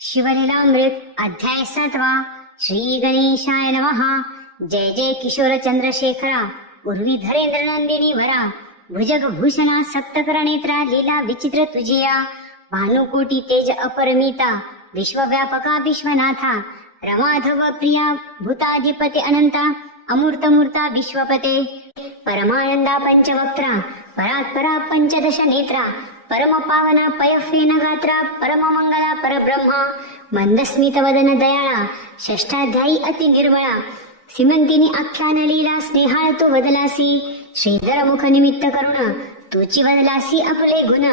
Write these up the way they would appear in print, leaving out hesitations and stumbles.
शिवलीलामृत अध्याय 7वा. श्री गणेशाय नमः. जय जय किशोर चंद्रशेखरा उर्वी धरेंद्र नंदिनी वरा भुजग भूषणा सप्तकर नेत्रा लीला विचित्र तुझिया भानुकोटी तेज अपरमिता विश्वव्यापका विश्वनाथा रमाधव प्रिया भूताधिपते अनंता अमूर्त मूर्ता विश्वपते परमानंदा पंचवक्त्रा परात्परा पंचदश नेत्रा परम पावना पयफेन गात्रा परम मंगला परब्रह्मा मंदस्मित वदन दयाळा षष्ठाध्यायी अति निर्मळा सिमंतिनी आख्यान लीला स्नेहाळ तू वदलासी श्रीधर मुख निमित्त करुण तुची वदलासी आपले गुण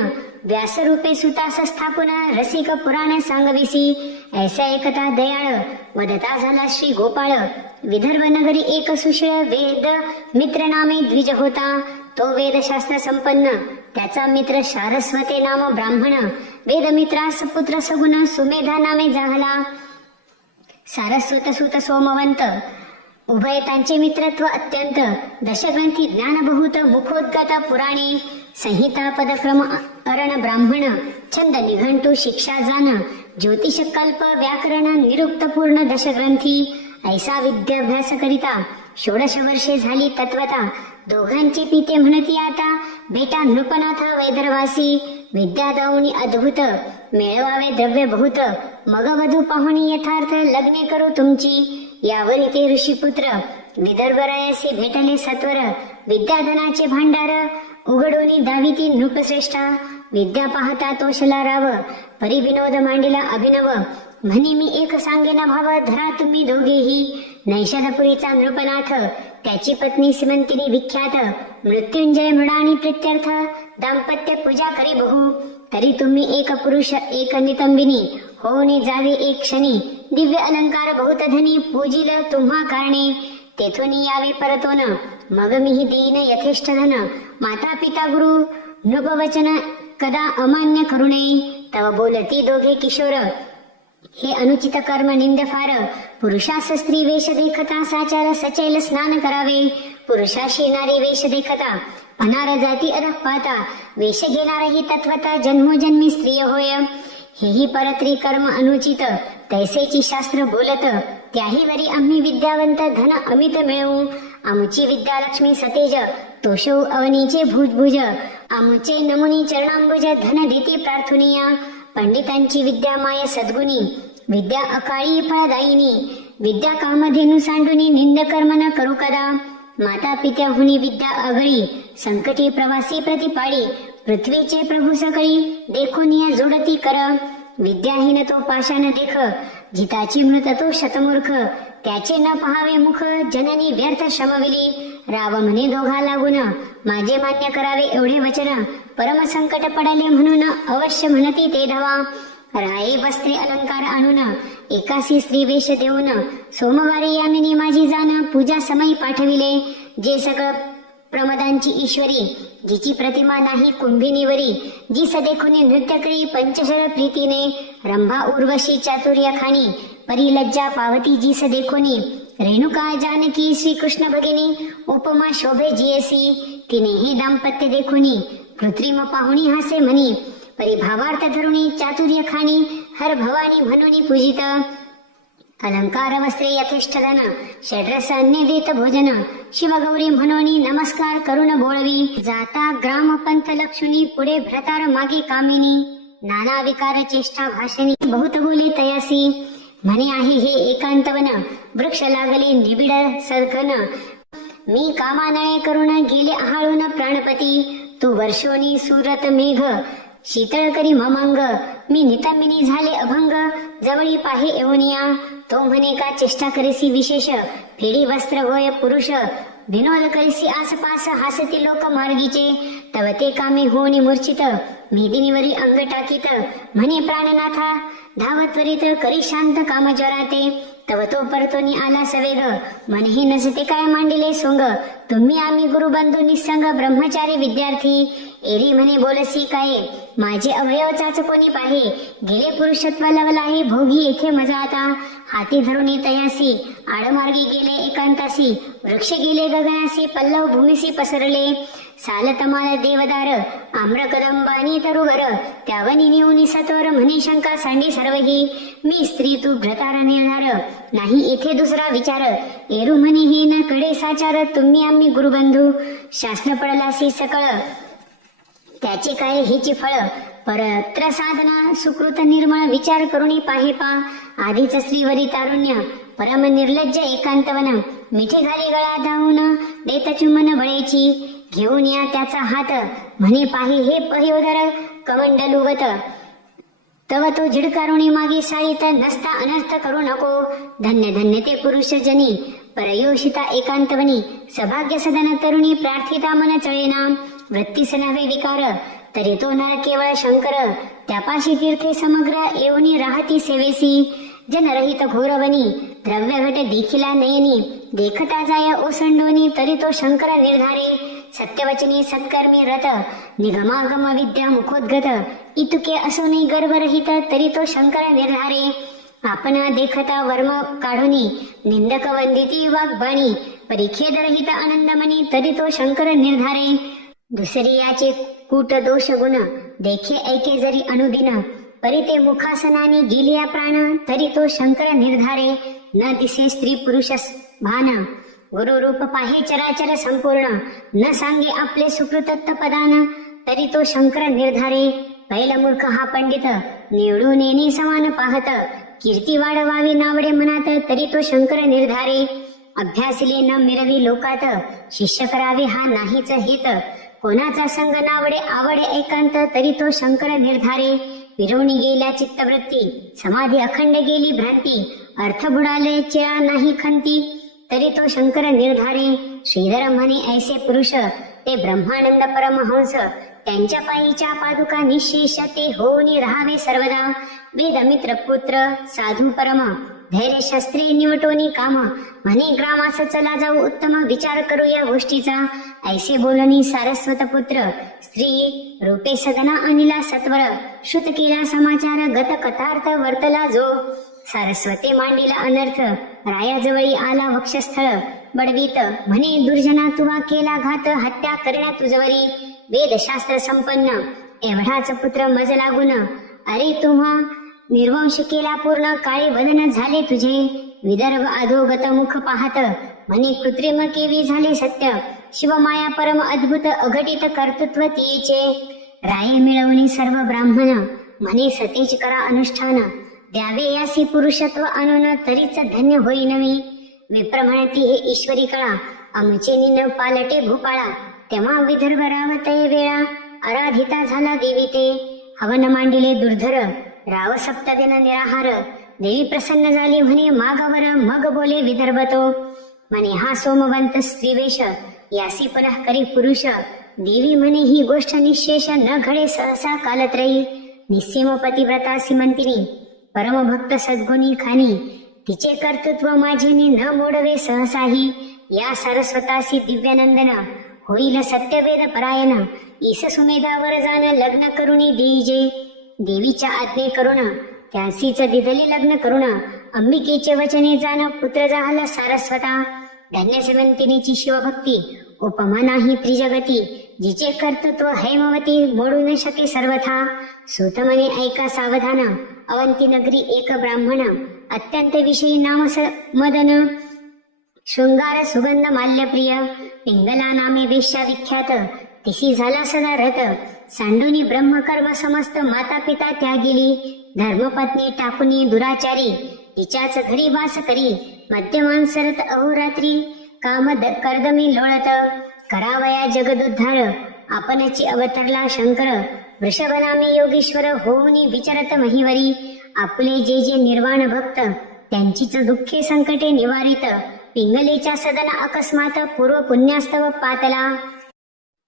व्यासरूपे सुतास स्थापन रसिक पुराण सांगविसी ऐसा एकता दयाळ वदता झाला श्री गोपाळ विदर्भ नगरी एक सुशीळ वेद मित्र नामे द्विज होता तो वेदशास्त्र संपन्न त्याचा मित्र सारस्वते नाम ब्राह्मण वेदमित्रास पुत्र सगुण सुमेधा नामे झाला सारस्वत सुत सोमवंत उभय त्यांचे मित्रत्व अत्यंत दशग्रंथी ज्ञान बहुत मुखोद्गत पुराणे संहिता पदक्रम अरण ब्राह्मण छंद निघंटू शिक्षा जान ज्योतिष कल्प व्याकरण निरुक्त पूर्ण दशग्रंथी ऐसा विद्याभ्यास करिता 16 वर्षे झाली तत्वता दोघांची पिते म्हणती आता बेटा नृपनाथ वैदर्वासी विद्या दावणी अद्भुत मिळवावे द्रव्य बहुत मग वधू पाहुणी यथार्थ लग्ने करू तुमची यावरी ते ऋषीपुत्र विदर्भरायासी भेटले सत्वर विद्याधनाचे भांडार उघडोनी दाविती नृपश्रेष्ठा विद्या पाहता तोषला राव परिविनोद मांडिला अभिनव म्हणे मी एक सांगेना भाव धरा तुम्ही दोघेही नैषधपुरीचा नृपनाथ त्याची पत्नी सिमंतिनी विख्यात मृत्युंजय मृडाणी प्रित्यर्थ दाम्पत्य पूजा करी बहु तरी तुम्ही एक पुरुष एक नितंबिनी होऊनी जावे एक क्षणी दिव्य अलंकार बहुत धनी पूजिल तुम्हा कारणे तेथून यावे परतोन मग मीही देईन यथेष्ट धन माता पिता गुरु नृपवचन कदा अमान्य करुणे तव बोलती दोघे किशोर हे अनुचित कर्म निंद फार पुरुषास स्त्री वेश देखता साचार सचैल स्नान करावे पुरुषाशी नारी वेश देखता अनार जाती अधः पाता वेश घेणारही तत्वता जन्मोजन्मी स्त्रिय होय हेही परत्री कर्म अनुचित तैसेची शास्त्र बोलत त्याही वरी आम्ही विद्यावंत धन अमित मिळवू आमची विद्यालक्ष्मी सतेज तोषौ अवनीचे भुजभुज आमचे नमुनी चरणांबुज धन देती प्रार्थनीया पंडितांची विद्या माय सद्गुणी विद्या अकाळी फळदायिनी विद्या कामधेनु सांडुनी निंद कर्म न करू कदा माता पित्याहुनी विद्या अगळी संकटी प्रवासी प्रतिपाळी पृथ्वीचे प्रभू सकळी देखोनिया जोडती कर विद्याहीन तो पाषाण देख जिताची मृत तो शतमूर्ख त्याचे न पहावे मुख जननी व्यर्थ श्रमविली राव म्हणे दोघा लागून माझे मान्य करावे एवढे वचन परम संकट पडाले म्हणून अवश्य म्हणती ते धवा राये वस्त्रे अलंकार आणून एकासी स्त्री वेश देऊन सोमवारी यामिनी माझी जाण पूजा समयी पाठविले जे सगळ प्रमदांची ईश्वरी जिची प्रतिमा नाही कुंभिनीवरी जी सदेखुनी नृत्य करी पंचशर प्रीतीने रंभा उर्वशी चातुर्य खाणी परिलज्जा पावती जी सदेखुनी रेणुका जानकी श्रीकृष्ण भगिनी उपमा शोभे जियसी तिनेही दाम्पत्य देखुनी कृत्रिम पाहुणी हासे म्हणी परिभावार्थ धरुणी चातुर्य खाणी हर भवानी म्हणून पूजित अलंकार वस्त्रे यथेष्ट धन षड्रस अन्य देत भोजन शिवगौरी म्हणून नमस्कार करून बोळवी जाता ग्राम पंथ लक्ष्मी पुढे भ्रतार मागे कामिनी नाना विकार चेष्टा भाषणी बहुत बोले तयासी म्हणे आहे हे एकांतवन वृक्ष लागले निबिड सदखन मी कामानळे करून गेले आहाळून प्राणपती तू वर्षोनी सुरत मेघ शीतळ करी ममांग मी नितंबिनी झाले अभंग जवळी पाहे एवनिया तो म्हणे का चेष्टा करीसी विशेष फेडी वस्त्र होय पुरुष विनोद करीसी आसपास हासती लोक मार्गीचे तव ते कामे होणी मूर्छित मेदिनीवरी अंग टाकीत म्हणे प्राणनाथा धावत त्वरित करी शांत काम जराते तव तो परतोनी आला सवेग मनही नसते काय मांडिले सोंग तुम्ही आम्ही गुरुबंधू निसंग ब्रह्मचारी विद्यार्थी एरी म्हणे बोलसी काय माझे अवयव चाचकोनी पाहे गेले पुरुषत्व लवल आहे भोगी येथे मजा आता हाती धरुनी तयासी आडमार्गी गेले एकांतासी वृक्ष गेले गगनासी पल्लव भूमीसी पसरले सालतमाल देवदार आम्र कदंबानी तरुवर त्यावनी नेऊनी सत्वर म्हणे शंका सांडी सर्वही मी स्त्री तू भ्रतार निर्धार नाही येथे दुसरा विचार एरू म्हणे हे न कडे साचार तुम्ही आम्ही गुरुबंधू शास्त्र पडलासी सकळ त्याचे काय हेची फळ परत्र साधना सुकृत निर्मळ विचार करुणी पाहे पा आधीच श्रीवरी तारुण्य परम निर्लज्ज एकांतवन मिठी घाली गळा धावून देत चुमन बळेची घेऊन या त्याचा हात म्हणे पाही हे पह्योदर कमंडलुवत तव तो झिडकारुणी मागे साळीत नसता अनर्थ करू नको धन्य धन्य ते पुरुष जनी परयोषिता एकांतवनी सभाग्य सदन तरुणी प्रार्थिता मन चळेना वृत्तीस नव्हे विकार तरी तो नर केवळ शंकर त्यापाशी तीर्थे समग्र येऊनी राहती सेवेसी जनरहित घोरवनी द्रव्य घट देखिला नयनी देखता जाय ओसंडोनी तरी तो शंकर निर्धारे सत्यवचनी सत्कर्मी रत निगमागम विद्या मुखोद्गत इतुके असोनी गर्भरहित तरी तो शंकर निर्धारे आपण देखता वर्म काढुनी निंदक वंदिती वाग्बाणी परिखेदरहित आनंदमनी तरी तो शंकर निर्धारे दुसरी याचे कूट दोष गुण देखे ऐके जरी अनुदिन परी ते मुखासनानी गेलिया प्राण तरी तो शंकर निर्धारे न दिसे स्त्री पुरुष भान गुरु रूप पाहे चराचर संपूर्ण न सांगे आपले सुकृतत्व पदान तरी तो शंकर निर्धारे पहिला मूर्ख हा पंडित निवडून येणे समान पाहत कीर्ती वाढवावी नावडे मनात तरी तो शंकर निर्धारे अभ्यासले न मिरवी लोकात शिष्य करावे हा नाहीच हेत कोणाचा संग नावडे आवडे एकांत तरी तो शंकर निर्धारे विरवणी गेल्या चित्तवृत्ती समाधी अखंड गेली भ्रांती अर्थ बुडाले चिळा नाही खंती तरी तो शंकर निर्धारे श्रीधर म्हणे ऐसे पुरुष ते ब्रह्मानंद परमहंस त्यांच्या पायीच्या पादुका निशेष ते होऊनी राहावे सर्वदा वेद मित्र पुत्र साधू परम धैर्य शस्त्रे निवटोनी काम म्हणे ग्रामास चला जाऊ उत्तम विचार करू या गोष्टीचा ऐसे बोलणी सारस्वत पुत्र स्त्री रूपे सदना अनिला सत्वर श्रुत केला समाचार गत कथार्थ वर्तला जो सारस्वते मांडीला अनर्थ रायाजवळी आला वक्षस्थळ बडवीत म्हणे दुर्जना तुवा केला घात हत्या करण्या तुझवरी वेदशास्त्र संपन्न एवढाच पुत्र मज लागून अरे तुम्हा निर्वंश केला पूर्ण काळे वदन झाले तुझे विदर्भ अधोगत मुख पाहत म्हणे कृत्रिम केवी झाले सत्य शिवमाया परम अद्भुत अघटित कर्तृत्व तिचे राये मिळवणी सर्व ब्राह्मण म्हणे सतेज करा अनुष्ठान द्यावे यासी पुरुषत्व आणून तरीच धन्य होईनवी विप्र म्हणती हे ईश्वरी कळा आमचे न पालटे भूपाळा तेव्हा विदर्भ रावतये वेळा आराधिता झाला देवी ते हवन मांडिले दुर्धर राव सप्तदिन निराहार देवी प्रसन्न झाली म्हणे मागावर मग बोले विदर्भ तो म्हणे हा सोमवंत स्त्रीवेश यासी पुनः करी पुरुष देवी म्हणे ही गोष्ट निशेष न घडे सहसा कालत्रयी निस्सीम पतिव्रता सीमंतिनी परमभक्त सद्गुणी खानी तिचे कर्तृत्व माझेने न मोडवे सहसाही या सरस्वतासी दिव्यानंदन होईल सत्यवेद परायण ईस सुमेधावर जाण लग्न करुणी देईजे देवीच्या आज्ञे करुण त्यासीच दिदले लग्न करुण अंबिकेचे वचने जाण पुत्र झाला सारस्वता धन्य सेवंतिनीची शिवभक्ती उपमा नाही त्रिजगती जिचे कर्तृत्व हैमवती मोडू न शके सर्वथा सूत म्हणे ऐका सावधान अवंती नगरी एक ब्राह्मण अत्यंत विषयी नाम मदन शृंगार सुगंध माल्यप्रिय पिंगला नामे वेश्या विख्यात तिशी झाला सदा रत सांडुनी ब्रह्मकर्म समस्त माता पिता त्यागिली धर्मपत्नी टाकुनी दुराचारी तिच्याच घरी वास करी मध्यमान सरत अहोरात्री काम कर्दमी लोळत करावया जगदुद्धार आपणची अवतरला शंकर वृषभ नामे योगीश्वर होऊनी विचारत महिवरी आपले जे जे निर्वाण भक्त त्यांचीच दुःखे संकटे निवारित पिंगलेच्या सदन अकस्मात पूर्व पुण्यास्तव पातला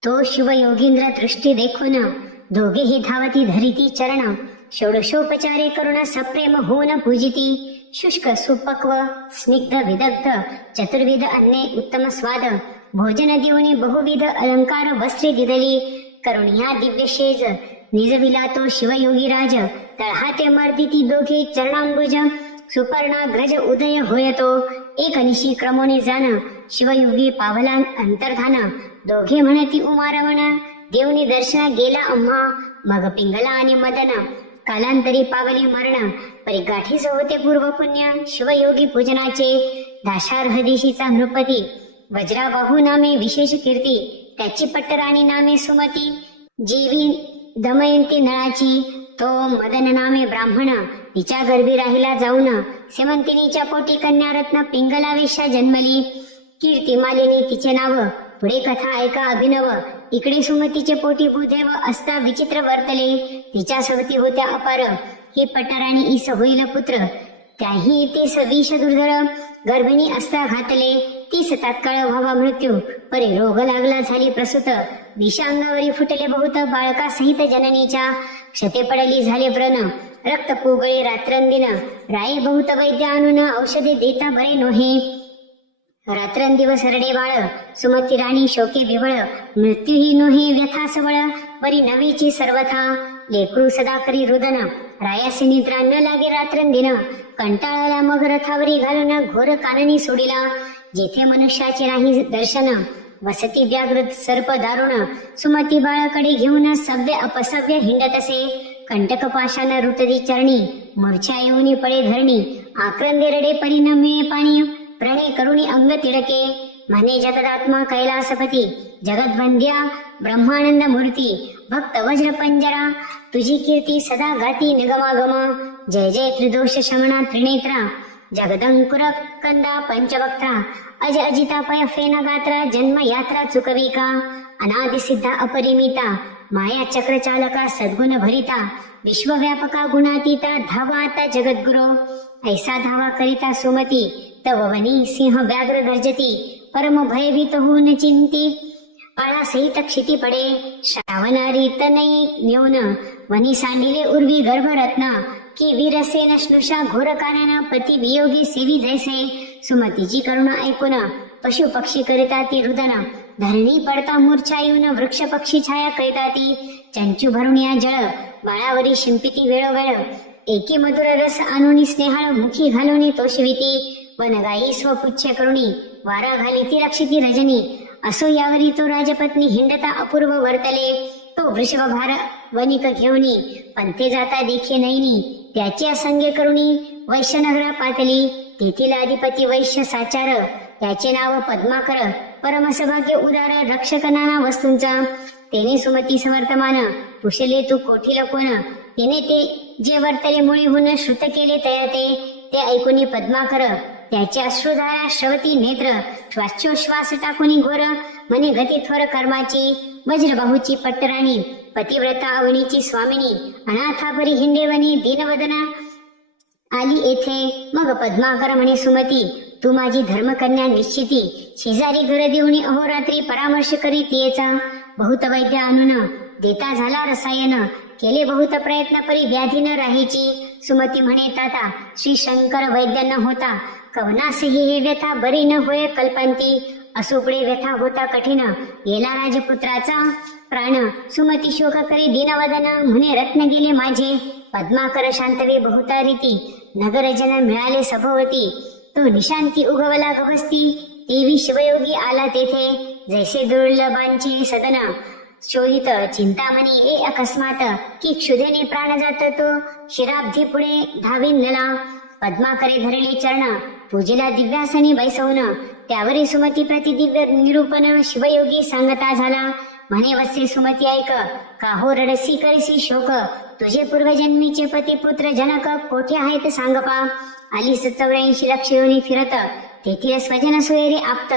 तो शिवयोगींद्र दृष्टी देखून दोघेही धावती धरिती चरण षोडशोपचारे करुण सप्रेम होऊन पूजिती शुष्क सुपक्व स्निग्ध विदग्ध चतुर्विध अन्ने उत्तम स्वाद भोजन देऊनी बहुविध अलंकार वस्त्रे दिदली करुणिया दिव्य शेज निजविला तो शिवयोगीराज तळहाते मर्दिती दोघे चरणांबुज सुपर्णाग्रज उदय होयतो एक निशी क्रमोने जाण शिवयोगी पावला अंतर्धान दोघे म्हणती उमारवण, देवनी दर्शना गेला आम्हा, मग पिंगला आणि मदन, कालांतरी पावली मरण, परी गाठीच होते पूर्व पुण्य, शिवयोगी पूजनाचे, दाशार्ह दिशीचा नृपती, वज्राबाहू नामे विशेष कीर्ती, त्याची पट्टराणी नामे सुमती, जीवी दमयंती नळाची, तो मदन नामे ब्राह्मण, तिच्या गर्भी राहिला जाऊन, सेमंतिनीच्या पोटी कन्या रत्न पिंगला वेश्या जन्मली, कीर्ती मालिनी तिचे नाव, पुढे कथा ऐका अभिनव, इकडे सुमतीचे पोटी भूदेव असता विचित्र वर्तले, तिच्या सवती होत्या अपार, ही पट्टराणी ईस होईल पुत्र, त्याही ते सविष दुर्धर, गर्भिणी असता घातले, तीस तात्काळ व्हावा मृत्यू, परी रोग लागला झाली प्रसूत, विषांगावरी फुटले बहुत, बाळका सहित जननीच्या, क्षते पडली झाले व्रण, रक्त पोगळे रात्रंदिन, राये बहुत वैद्य आणून, औषधे देता बरे नोहे, रात्रंदिवस रडे बाळ, सुमती राणी शोके बिवळ, मृत्यूही नोहे व्यथा सबळ, परी नवीची सर्वथा, लेकरू सदा करी रुदन, रायासी निद्रा न लागे रात्रंदिन, कंटाळाला मग रथावरी घालून, घोर काननी सोडिला, जेथे मनुष्याचे नाही दर्शन, वसती व्याघ्र सर्प दारुण, सुमती बाळाकडे घेऊन सव्य अपसव्य हिंडत असे, कंटक पाशान रुतदी चरणी, मूर्छा येऊनी पळे धरणी, आक्रंदे रडे परी न मिळे पाणी, प्रणय करुणी अंग तिडके, म्हणे जगदात्मा कैलासपती, जगद्वंद्या ब्रह्मानंद मूर्ती, भक्त वज्र पंजरा, तुझी कीर्ती सदा गाती निगमागम, जय जय त्रिदोष शमना त्रिनेत्रा, जगदंकुर कंदा पंचवक्त्रा, अज अजिता पय फेन गात्रा, जन्म यात्रा चुकविका, अनादि सिद्धा अपरिमिता, माया चक्र चालका सद्गुण भरिता, विश्वव्यापका गुणातीता, धावा आता जगद्गुरो, ऐसा धावा करिता सुमती, तव वनी सिंह व्याघ्र गर्जती, परम भयभीत होऊन चिंती, पाळा सहित क्षिती पडे, श्रावणारी तनई न्यून, वनी सांडिले उर्वी गर्भरत्न, की वीरसेन स्नुषा घोर कानन, पती वियोगी सेवी जैसे, सुमतीची करुणा ऐकून, पशु पक्षी करिता ती रुदन, धरणी पडता मूर्छा येऊन, वृक्ष पक्षी छाया करिता ती, चंचू भरून या जळ, बाळावरी शिंपिती वेळोवेळ, एकी मधुर रस आणूनी स्नेहाळ, मुखी घालूनी तोषविती, वनगाई स्वपुच्छ करुणी, वारा घाली ती रक्षिती रजनी, असो यावरी तो राजपत्नी हिंडता अपूर्व वर्तले, तो वृषभभार वनिक घेऊनी, पंथे जाता देखे नैनी, त्याची असंख्य करुणी, वैश्यनगरा पातली, तेथील अधिपती वैश्य साचार, त्याचे नाव पद्माकर, परमसभाग्य उदार, रक्षक नाना वस्तूंचा, तेने सुमती समर्थमान, कुशले तू कोठील कोण, तिने ते जे वर्तले मुळी होऊन श्रुत केले तयाते, ते ऐकुनी पद्माकर, त्याच्या अश्रुधारा श्रवती नेत्र, श्वासोश्वास टाकुनी घोर, म्हणे गती थोर कर्माची, वज्रबाहूची पट्टराणी, पतिव्रता अवनीची स्वामिनी, अनाथापरी हिंडेवनी दीनवदना आली येथे, मग पद्माकर म्हणे सुमती, तू माझी धर्मकन्या निश्चिती, शेजारी घर देऊनी अहोरात्री परामर्श करी तियेचा, बहुत वैद्य आणून देता झाला रसायन, केले बहुत प्रयत्न परी व्याधी न राहायची, सुमती म्हणे ताता, श्री शंकर वैद्य न होता, कवनासही हे व्यथा बरी न होय कल्पंती, असुपडे व्यथा होता कठीण, गेला राजपुत्राचा प्राण, सुमती शोक करी दीनवदन, म्हणे रत्न गेले माझे, पद्माकर शांतवे बहुता रीती, नगरजन मिळाले सभोवती, तो निशांती उगवला गवस्ती, देवी शिवयोगी आला तेथे, जैसे दुर्लभांचे सदन, शोधित चिंतामणी ए अकस्मात, की क्षुधेने प्राण जात तो, शिराब्धी पुढे धाविनला, पद्माकरे धरले चरण, पूजेला दिव्यासनी बैसवून, त्यावरी सुमती प्रति दिव्य निरूपण, शिवयोगी सांगता झाला, म्हणे वत्से सुमती ऐक, काहो रडसी करसी शोक, तुझे पूर्वजन्मीचे पती पुत्र जनक, कोठे आहेत सांगपा, आली 84 लक्ष योनी फिरत, तेथील स्वजन सोयरे आप्त,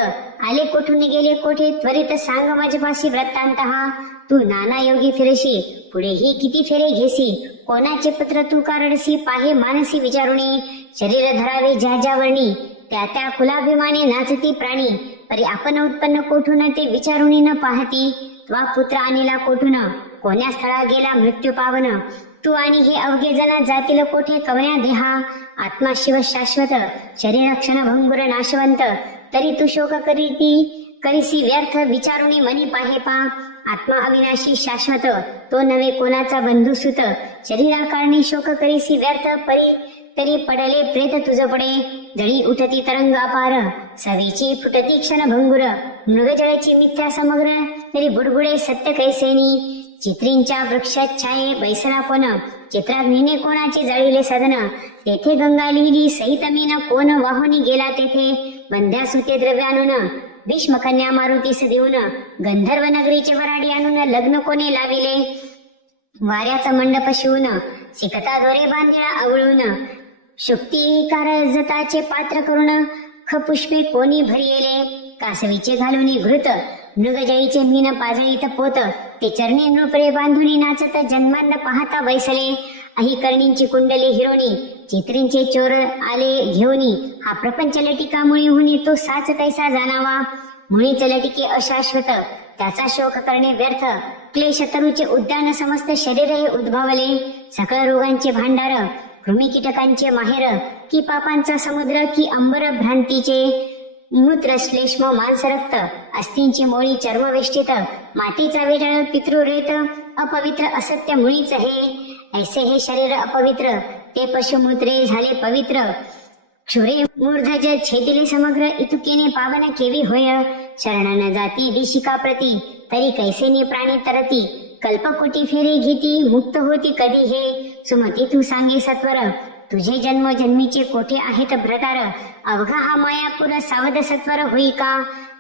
आले कोठून गेले कोठे, त्वरित सांग माझ्यापाशी वृत्तांत हा, तू नाना योगी फिरशी, पुढेही किती फेरे घेसी, कोणाचे पुत्र तू कारडसी, पाहे मानसी विचारुणी, शरीर धरावे ज्या ज्या वर्णी, त्या त्या कुलाभिमाने नाचती प्राणी, परी आपण उत्पन्न कोठून ते विचारुणी न पाहती, त्वा पुत्र आणिला कोठून, कोण्या स्थळा गेला मृत्यू पावन, तू आणि हे अवघे जण जातील कोठे कवण्या देहा, आत्मा शिव शाश्वत, शरीर क्षण भंगुर नाशवंत, तरी तू शोक करीसी व्यर्थ, विचारुणी मनी पाहे पा, आत्मा अविनाशी शाश्वत, तो नवे कोणाचा बंधुसुत, शरीरा कारणी शोक करीसी व्यर्थ, परी तरी पडले प्रेत तुझ पडे. जळी उठती तरंग अपार, सवीची फुटती क्षण भंगुर. मृगजळाची मिथ्या समग्र, तरी बुडबुडे सत्य कैसेनी. चित्रींच्या वृक्षात छाये बैसला कोण, चित्राग्नीने कोणाची जळिले सदन. तेथे गंगा लिहिली सहित मीन, कोण वाहुनी गेला तेथे. बंध्या सुते द्रव्यानुन, भीष्मकन्या मारुतीस देऊन. गंधर्व नगरीचे वराडी आणून, लग्न कोणे लाविले. वाऱ्याचा मंडप शिवून, सिकता दोरे बांधिला आवळून. शुक्ती कारजताचे पात्र करून, खपुष्पे कोणी भरियेले. कासवीचे घालून घृत, मृगजळीचे मीन पाजळीत पोत. ते चरणी नृपरे बांधुनी नाचत, जन्मांड पाहता बैसले. अही कर्णींची कुंडली हिरोनी, चित्रींचे चोर आले घेऊनी. हा प्रपंच लटिका मुळी हुनी, तो साच तैसा जाणावा. मुळीच लटिके अशाश्वत, त्याचा शोक करणे व्यर्थ. क्लेश तरुचे उद्यान, समस्त शरीर हे उद्भवले. सकळ रोगांचे भांडार, कृमी कीटकांचे माहेर. की पापांचा समुद्र, की अंबर भ्रांतीचे. मूत्र श्लेष्म मांस रक्त, अस्थिंची मोळी चर्मवेष्टित. मातीचा वेढळ पितृरेत, अपवित्र असत्य मुळीच हे. ऐसे हे शरीर अपवित्र, ते पशुमूत्रे झाले पवित्र. क्षुरे मूर्धज छेदिले समग्र, इतुकेने पावन केवी होय. शरण जाती दिशिका प्रती, तरी कैसेने प्राणी तरती. कल्पकोटी फेरे घेती, मुक्त होती कधी हे. सुमती तू सांगे सत्वर, तुझे जन्म जन्मीचे कोठे आहेत भ्रतार. अवघा हा मायापूर सावध सत्वर होई का.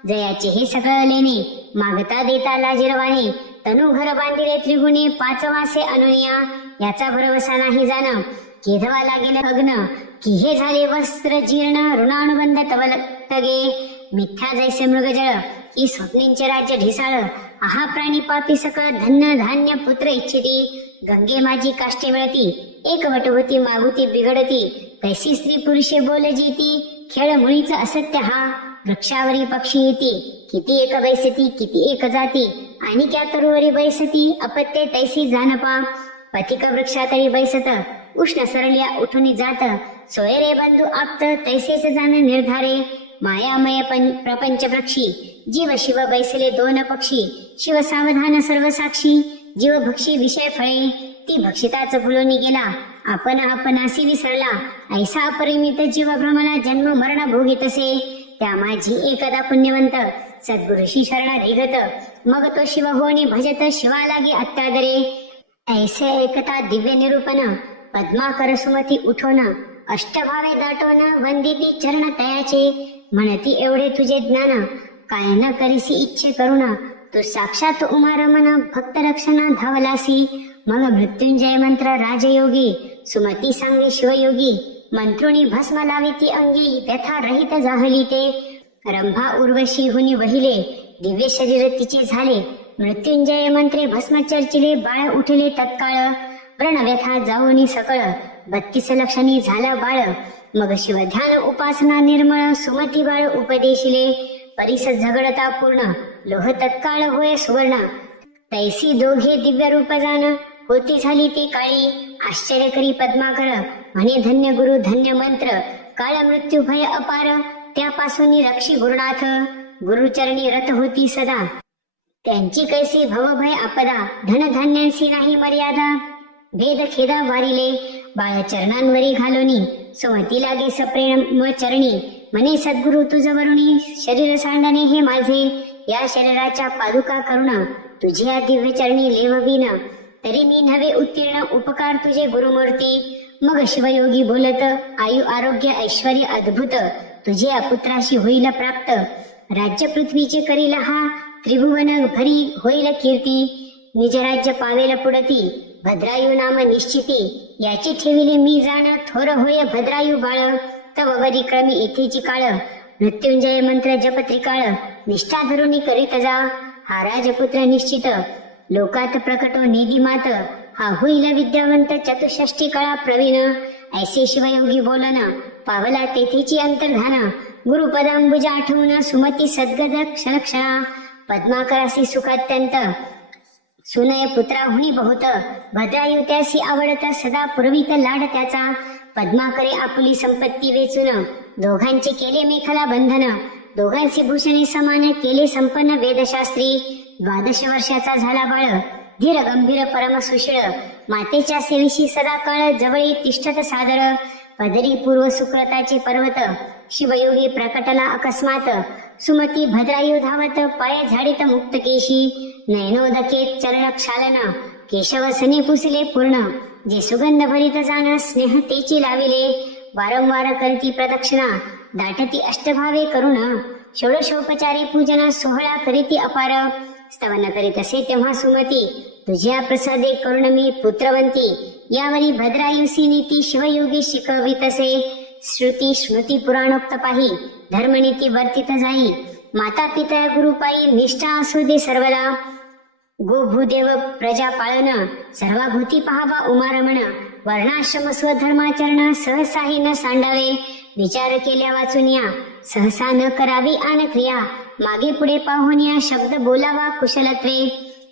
जयाचे हे सगळं लेणे, मागता देता लाजिरवाणे. तनु घर बांधिले त्रिगुणे, पाचवासे अनुनिया. याचा भरवसा नाही जाण, केधवा लागेल अग्न. की हे झाले वस्त्र जीर्ण, ऋणानुबंध तगे. मिथ्या जैसे मृगजळ, की स्वप्नींचे राज्य ढिसाळ. आहा प्राणी पापी सकळ, धन्य धान्य पुत्र इच्छिती. गंगे माझी काष्टे वळती, एक वट होती मागुती बिघडती. तैसी स्त्री पुरुषे बोल जीती, खेळ मुळीच असत्य हा. वृक्षावरी पक्षी येती, किती एक बैसती किती एक जाती. आणि क्या तरुवरी बैसती, अपत्ये तैसी जानपा. पथिक वृक्षातळी बैसत, उष्ण सरलिया उठून जात. सोय रे बंधू आप्त, तैसेच जाण निर्धारे. मायामय प्रपंच वृक्षी, जीव शिव बैसले दोन पक्षी. शिव सावधान सर्व साक्षी, जीव भक्षी विषय फळे. ती भक्षिताच फुलोनी गेला, आपण आपणासी विसरला. ऐसा अपरिमित जीव भ्रमला, जन्म मरण भोगीतसे. त्या माझी एकदा पुण्यवंत, सद्गुरुशी शरण रेगत. मग तो शिव होणी भजत, शिवा लागे अत्यादरे. ऐसे एकता दिव्य निरूपण, पद्माकर सुमती उठोन. अष्टभावे दाटोन, वंदिती चरण तयाचे. म्हणती एवढे तुझे ज्ञान, काय न करीसी इच्छे करुण. तू साक्षात उमारमन, भक्त रक्षणा धावलासी. मग मृत्युंजय मंत्र राजयोगी, सुमती सांगे शिवयोगी. मंत्रुणी भस्म लाविती अंगी, व्यथा रहित जाहली ते. रंभा उर्वशी हुनी वहिले, दिव्य शरीर तिचे झाले. मृत्युंजय मंत्रे भस्म चर्चिले, बाळ उठले तत्काळ. व्रणव्यथा जाऊनी सकळ, 32 लक्षणी झाला बाळ. मग शिवध्यान उपासना निर्मळ, सुमती बाळ उपदेशिले. परिस झगडता पूर्ण, लोह तत्काळ होय सुवर्ण. तैसी दोघे दिव्य रूप जाण, होती झाली ती काळी. आश्चर्य करी पद्माकर, म्हणे धन्य गुरु धन्य मंत्र. काळ मृत्यू भय अपार, त्यापासून रक्षी गुरुनाथ. गुरुचरणी रत होती सदा, त्यांची कैसी भवभय आपदा. धनधान्यांसी नाही मर्यादा, भेद खेदा वारिले. बाळ चरणांवरी घालोनी, सुमती लागे सप्रेम चरणी. म्हणे सद्गुरु तुझ वरुणी, शरीर सांडणे हे माझे. या शरीराच्या पादुका करुण, तुझ्या दिव्य चरणी लेववीन. तरी मी नव्हे उत्तीर्ण, उपकार तुझे गुरुमूर्ती. मग शिवयोगी बोलत, आयु आरोग्य ऐश्वर्य अद्भुत, तुझे पुत्राशी होईल प्राप्त. राज्य पृथ्वीचे करील हा, त्रिभुवन भरी होईल कीर्ती. निज राज्य पावेल पुढती, भद्रायू नाम निश्चिती. याची ठेविले मी जाण, थोर होय भद्रायू बाळ. तव वरी क्रमी येथेची काळ, मृत्युंजय मंत्र जप त्रिकाळ. निष्ठा धरुनी करीत जा, हा राजपुत्र निश्चित. लोकात प्रकटो निधिमात, हा होईल विद्यावंत चतुष्षष्टी कळा प्रवीण. ऐसे शिवयोगी बोलन, पावला तेथेची अंतर्धान. गुरुपदांबुजा आठवून, सुमती सद्गद क्षणक्षणा. पद्माकरासी सुखात्यंत, सुनय पुत्राहुनी बहुत. भद्रायू त्यासी आवडत, सदा पुरवित लाड त्याचा. पद्माकरे आपुली संपत्ती वेचून, दोघांचे केले मेखला बंधन. दोघांची भूषणे समान, केले संपन्न वेदशास्त्री. 12 वर्षाचा झाला बाळ, धीर गंभीर परम सुशीळ. मातेच्या सेवेशी सदा काळ, जवळी तिष्ठत सादर. पदरी पूर्व सुकृताचे पर्वत शिवयोगी प्रकटला अकस्मात सुमती भद्रायू धावत पाय झाडीत मुक्त केशी नयनोदकेत चरण क्षालन केशव सने पुसले पूर्ण जे सुगंध भरित जाण स्नेह तेची लाविले वारंवार करती प्रदक्षिणा दाटती अष्टभावे करुण षोडशोपचारे पूजना सोहळा करीती अपार स्तवन करीत असे तेव्हा सुमती तुझ्या प्रसादे करुण मी पुत्रवंती यावरी भद्रायुसी नीती शिवयोगी शिकवितसे श्रुती स्मृती पुराणोक्त पाही धर्मनीती वर्तित जाई माता पिता गुरुपायी निष्ठा असू दे सर्वला गोभूदेव प्रजा पाळन सर्वाभूती पहावा उमारमण वर्णाश्रम स्वधर्माचरण सहसाही न सांडावे विचार केल्या वाचून या सहसा न करावी आन क्रिया मागे पुढे पाहून या शब्द बोलावा कुशलत्वे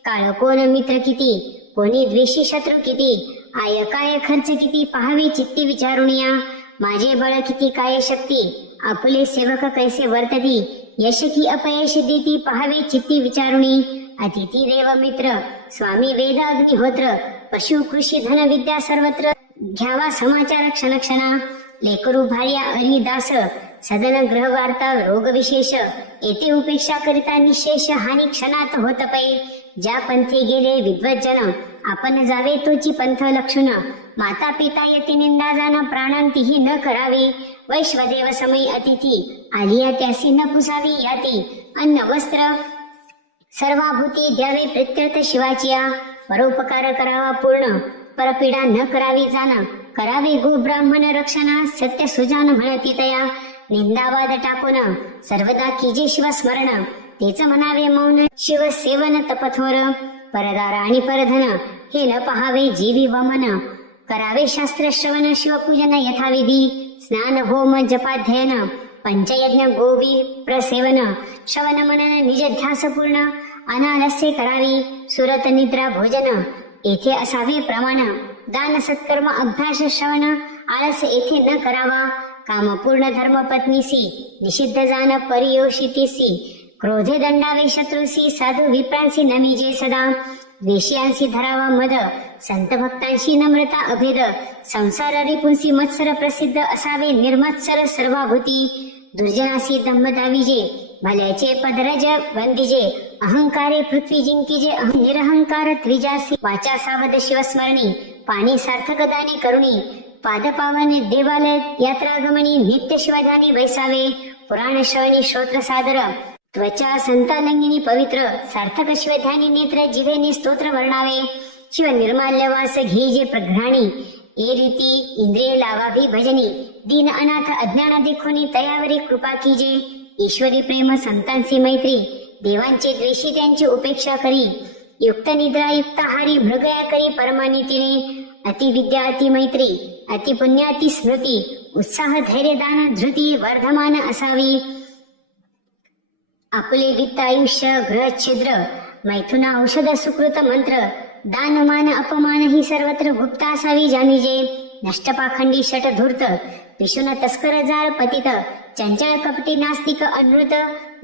काळ कोण मित्र किती कोणी द्वेषी शत्रू किती आय काय खर्च किती पाहावे चित्ती विचारून या माझे बळ किती काय शक्ती आपले सेवक कैसे वर्तती यश की अपयश देती पाहावे चित्ती विचारुणी अतिथी देव मित्र स्वामी वेद अग्निहोत्र पशु कृषी धन विद्या सर्वत्र घ्यावा समाचार क्षण क्षणा लेकरू भार्या हरी दास सदन ग्रह वार्ता रोग विशेष येथे उपेक्षा करिता निशेष हानी क्षणात होत पै ज्या पंथी गेले विद्वज्जन आपण जावे तोची पंथ लक्षण माता पिता येते निंदा जाण प्राणांतीही न करावी वैश्वदेव समय अतिथी आलिया त्यासी न पुसावी याती अन्न वस्त्र सर्वाभूती द्यावे प्रत्यर्थ शिवाचिया परोपकार करावा पूर्ण परपीडा न करावी जाण करावे गो ब्राह्मण रक्षणा सत्य सुजान म्हणती तया निंदावाद टाकून सर्वदा कीजे शिव स्मरण तेच म्हणावे मौन शिव सेवन तपथोर परदार आणि परधन हे न पहावे जीवी वमन करावे शास्त्र श्रवण शिवपूजन यथाविधी स्नान होम जपाध्ययन पंचयज्ञ गोवी प्रसेवन श्रवण मनन निज ध्यास पूर्ण अनालस्य करावी सुरत निद्रा भोजन येथे असावे प्रमाण दान सत्कर्म अभ्यास श्रवण आळस येथे न करावा कामपूर्ण धर्म पत्नीसी निषिद्ध जाण परियोषितीसी क्रोधे दंडावे शत्रूसी साधू विप्रांसी नमीजे सदा द्वेषियांसी धरावा मद संत भक्तांशी नम्रता अभेद संसार रिपुंसी मत्सर प्रसिद्ध असावे निर्मत्सर सर्वाभूती दुर्जनासी दंभ दाविजे भल्याचे पदरज वंदिजे अहंकारे पृथ्वी जिंकीजे निरहंकार त्रिजासी वाचा सावध शिवस्मरणी पाणी सार्थक दाने करुणी पादपावन देवालय यात्रागमनी नित्य शिवधानी वैसावे पुराण श्रवणी श्रोत्र सादर त्वचा संतालंगिनी पवित्र सार्थक शिवध्यानी नेत्र जिवेनी स्तोत्र वर्णावे शिव निर्माल्यवास घेजे प्रघ्राणी ए रीती इंद्रिय लावाभी भजनी दीन अनाथ अज्ञान देखोनी तयावरी कृपा कीजे ईश्वरी प्रेम संतांची मैत्री देवांचे द्वेषी त्यांची उपेक्षा करी युक्त निद्रा युक्त आहारी मृगया करी परमानितीने अति विद्या अति मैत्री अति पुण्य अति स्मृती उत्साह धैर्य दान धृती वर्धमान असावी आपले वित्त आयुष्य ग्रह छिद्र मैथुना औषध सुकृत मंत्र दान मान अपमान ही सर्वत्र गुप्त असावी जाणीजे नष्ट पाखंडी शट धूर्त पिशुन तस्कर जाळ पतित चंचल कपटी नास्तिक अनृत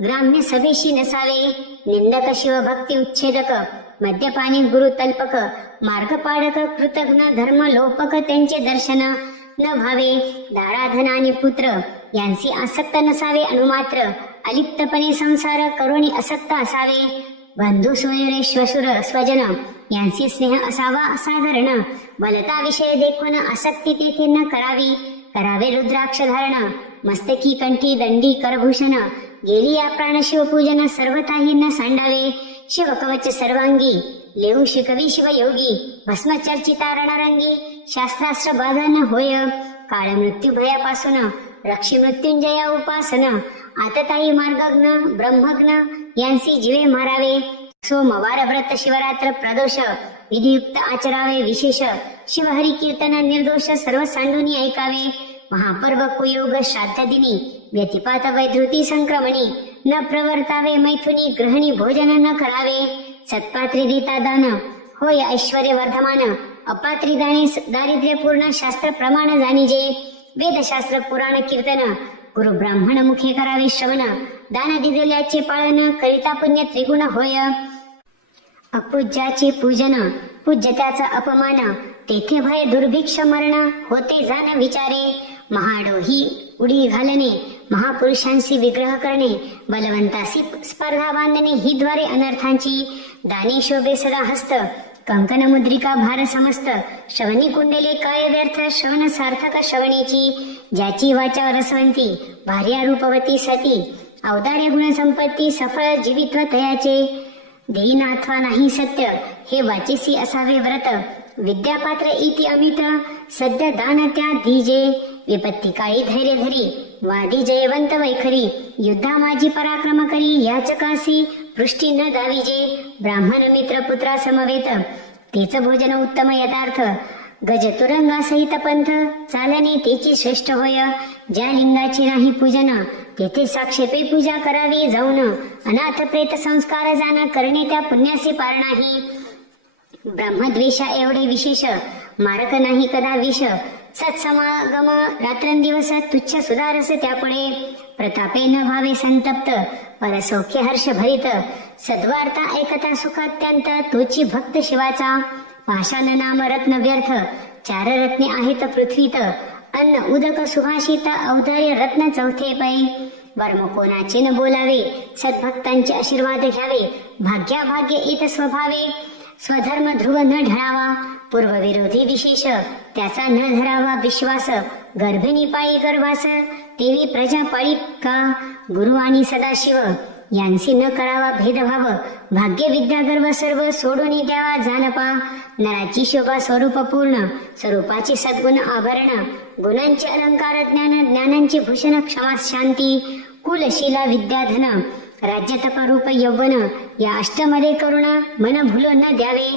ग्राम्य सभेशी नसावे निंदक शिवभक्ती उच्छेदक मद्यपानी गुरु तल्पक मार्गपाडक कृतघ्न धर्म लोपक त्यांचे दर्शन न भावे दाराधन आणि पुत्र यांची आसक्त नसावे अनुमात्र अलिप्तपणे संसार करुणी असक्त असावे बंधू सोयरे श्वशुर स्वजन यांची स्नेह असावा असाधारण बलता विषय देखून आसक्ती तेथे न करावी करावे रुद्राक्ष धारण मस्तकी कंठी दंडी करभूषण गेली या प्राण शिवपूजन सर्वताही न सांडावे शिवकवच सर्वांगी लेऊ शिकवी शिवयोगी भस्म चर्चिता रणरंगी शास्त्रास्त्र बाधन होय काळ मृत्यू भयापासून रक्षी मृत्युंजया उपासन आतताई मार्गग्न ब्रह्मग्न यांची जीवे मारावे सोमवार व्रत शिवरात्र प्रदोष विधियुक्त आचरावे विशेष शिवहरी कीर्तन निर्दोष सर्व सांडूनी ऐकावे महापर्व कुयोग श्राद्ध दिनी व्यतिपात वैधृती संक्रमणी न प्रवर्तावे मैथुनी ग्रहणी भोजन न करावे सत्पात्री देता दान होय ऐश्वर्य वर्धमान अपात्री दाने दारिद्र्य पूर्ण शास्त्र प्रमाण जाणीजे वेदशास्त्र पुराण कीर्तन गुरु ब्राह्मण मुखे करावे श्रवण दान दिलेल्याचे पाळन करिता पुण्य त्रिगुण होय अपूज्याचे पूजन पूज्य त्याचा अपमान तेथे भय दुर्भिक्ष मरण होते जाण विचारे. महाडोही उडी घालणे, महापुरुषांशी विग्रह करणे, बलवंतासी स्पर्धा बांधणे ही द्वारे अनर्थांची. दाने शोभे सदा हस्त, कंकण मुद्रिका भार समस्त. श्रवणी कुंडले काय व्यर्थ, श्रवण सार्थक श्रवणेची. ज्याची वाचा रसवंती, भार्या रूपवती सती. औदार्य गुण संपत्ती, सफळ जीवित्व तयाचे. देईन अथवा नाही सत्य, हे वाचेसी असावे व्रत. विद्यापात्र इति अमित, सद्य दान त्या दीजे. विपत्ती काळी धैर्य धरी, वादी जयवंत वैखरी. युद्धा माझी पराक्रम करी, याचकासी पृष्टी न दाविजे. ब्राह्मण मित्र पुत्रा समवेत, तेच भोजन उत्तम यथार्थ. गज तुरंगा सहित पंथ, चालणे तेची श्रेष्ठ होय. ज्या लिंगाची नाही पूजन, तेथे साक्षेपे पूजा करावी जाऊन. अनाथ प्रेत संस्कार जाण, करणे त्या पुण्यासी पार नाही. ब्रह्मद्वेषा एवढे विशेष, मारक नाही कदा विष. सत्समागम रात्रंदिवस, तुच्छ सुधारस त्यापुढे. प्रतापे न भावे संतप्त, परसौख्य हर्ष भरित. सद्वार्ता ऐकता सुख अत्यंत, तोची भक्त शिवाचा. पाषाण नाम रत्न व्यर्थ, चार रत्ने आहेत पृथ्वीत. अन्न उदक सुभाषित, औदार्य रत्न चौथे पै. वर्म कोणाचे न बोलावे, सद्भक्तांचे आशीर्वाद घ्यावे. भाग्याभाग्य येत स्वभावे, स्वधर्म ध्रुव न ढळावा. पूर्वविरोधी विशेष, त्याचा न धरावा विश्वास. गर्भिणी पायी गर्भास, तेवी प्रजा पाळी का. गुरु आणि सदाशिव, यांसी न करावा भेदभाव. भाग्य विद्या गर्भ सर्व, सोडून द्यावा जानपा. नराची शोभा स्वरूप पूर्ण, स्वरूपाची सद्गुण आभरण. गुणांचे अलंकार ज्ञान, ज्ञानांचे भूषण क्षमा शांती. कुलशीला विद्याधन, राज्य तपरूप यौवन. या अष्टमध्ये करुण, मन भुलो न द्यावे.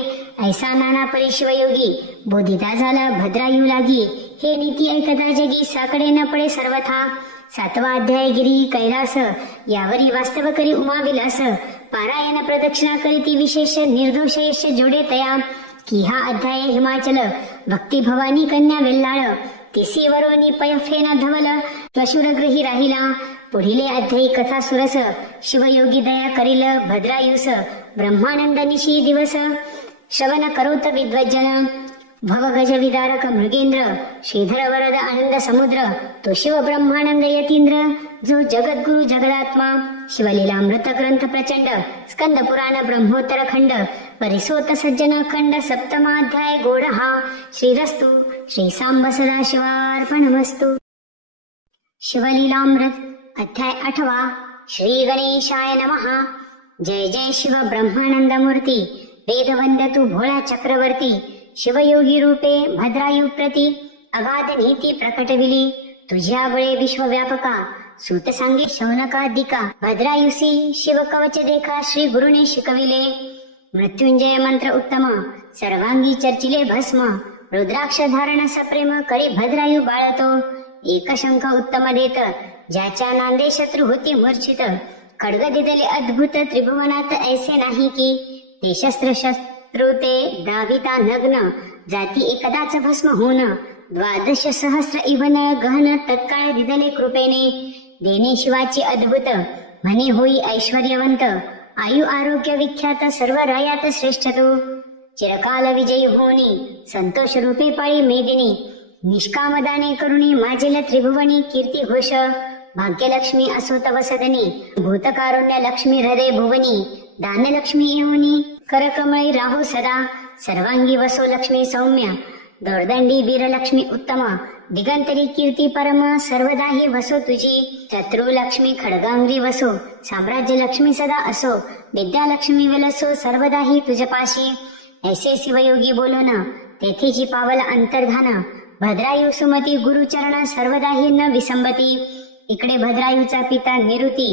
ऐसा नाना परी शिवयोगी, बोधिता झाला भद्रायू लागी. हे नीती ऐकता जगी, साकडे न पडे सर्वथा. सातवा अध्याय गिरी कैलास, यावरी वास्तव करी उमा विलास. पारायण प्रदक्षिणा करीती विशेष, निर्दोष यश जोडे तया. की हा अध्याय हिमाचल, भक्ती भवानी कन्या वेल्लाळ. तिसी वरोनी पयफेना धवल, त्वशूरग्रही राहिला. पुढीले अध्यायी कथा सुरस, शिवयोगी दया करील भद्रायुस. ब्रह्मानंद निशी दिवस, श्रवण करोत विद्वज्जन. भवगज विदारक मृगेंद्र, श्रीधर वरद आनंद समुद्र. तो शिव ब्रह्मानंद यतींद्र, जो जगद्गुरु जगदात्मा. शिवलीलामृत ग्रंथ प्रचंड, स्कंद पुराण ब्रह्मोत्तर खंड. परिसोत सज्जन खंड, सप्तमाध्याय गोड हा. श्रीरस्तु श्री सांब सदाशिवार्पणमस्तु. शिवलीलामृत अध्याय 8. श्री गणेशाय नमः. जय जय शिव ब्रह्मानंद मूर्ती. वेदवंद तू भोळा चक्रवर्ती. शिवयोगी रूपे भद्रायू प्रती, अगाध नीती प्रकटविली. तुझ्या बळे विश्वव्यापका, सूत सांगे शौनकादिका. भद्रायुसी शिव कवच देखा, श्री गुरुने शिकविले. मृत्युंजय मंत्र उत्तम, सर्वांगी चर्चिले भस्म. रुद्राक्ष धारण सप्रेम, करे भद्रायू बाळतो. एक शंख उत्तम देत, ज्याच्या नांदे शत्रू होती मूर्छित. खड्ग दिदले अद्भुत, त्रिभुवनात ऐसे नाही की. ते शस्त्र शत्रू ते दाविता नग्न, जाती एकदाच भस्म होन. 12 सहस्र इवन गहन, तत्काळ दिदले कृपेने. देणे शिवाची अद्भुत, म्हणे होई ऐश्वर्यवंत. आयु आरोग्य विख्यात, सर्व रायात श्रेष्ठ तू. चिरकाल विजयी होनी, संतोष रूपे पाळी मेदिनी. निष्कामदाने करुणी, माझेल त्रिभुवनी कीर्ती घोष. भाग्यलक्ष्मी असोत वसदनी, भूतकारुण्य लक्ष्मी हृदय भुवनी. दानलक्ष्मी येऊनी, करकमळी राहू सदा. सर्वांगी वसो लक्ष्मी सौम्य, दोर्दंडी वीरलक्ष्मी उत्तम. दिगंतरी कीर्ती परम, सर्वदाही वसो तुझी. शत्रुलक्ष्मी खडगांग्री वसो, साम्राज्य लक्ष्मी सदा असो. विद्यालक्ष्मी विलसो, सर्वदाही तुझपाशी. ऐसे शिवयोगी बोलोन, तेथेची पावल अंतर्धान. भद्रायू सुमती गुरुचरण, सर्वदाही न विसंबती. इकडे भद्रायूचा पिता निरुती,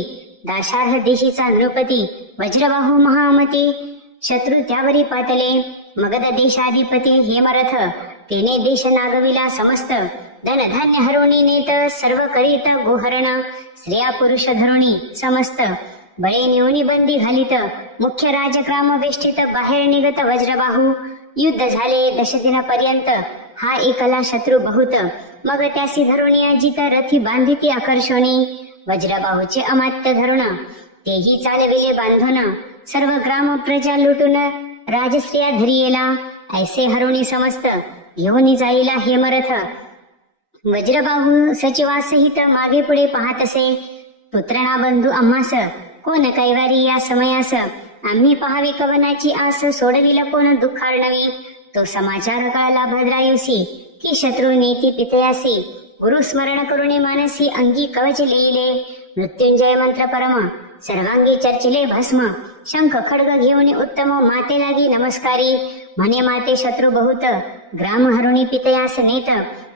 दाशार्ह देशीचा नृपती. वज्रबाहू महामती, शत्रु त्यावरी पातले. मगध देशाधिपती हेमरथ, तेने देश नागविला समस्त. धनधान्य हरोणी नेत, सर्व करीत गोहरण. स्त्रिया पुरुष धरुणी समस्त, बळे नेऊनी बंदी घालित. मुख्य राजग्राम वेष्टित, बाहेर निगत वज्रबाहू. युद्ध झाले 10 दिनापर्यंत, हा एकला शत्रू बहुत. मग त्यासी धरुणी अजित, रथी बांधिती आकर्षणी. वज्रबाहूचे अमात्य धरुण, तेही चालविले बांधून. सर्व ग्राम प्रजा लुटून, राजस्त्रिया धरियेला. ऐसे हरुणी समस्त, घेऊन जाईला हेमरथ. वज्रबाहू सचिवासहित मागे पुढे पाहत असे. पुत्रणा बंधू आम्हास कोण कैवारी या समयास. आम्ही पहावी कवनाची आस. सोडविला कोण दुःखार्णवी. तो समाचार कळला भद्रायुसी की शत्रू नीती पितयासी. गुरु स्मरण करुणे मानसी अंगी कवच लिहिले. मृत्युंजय मंत्र परम सर्वांगी चर्चिले भस्म. शंख खड्ग घेऊन उत्तम माते लागी नमस्कारी. म्हणे माते शत्रू बहुत ग्राम हरुणी पितयास नेत.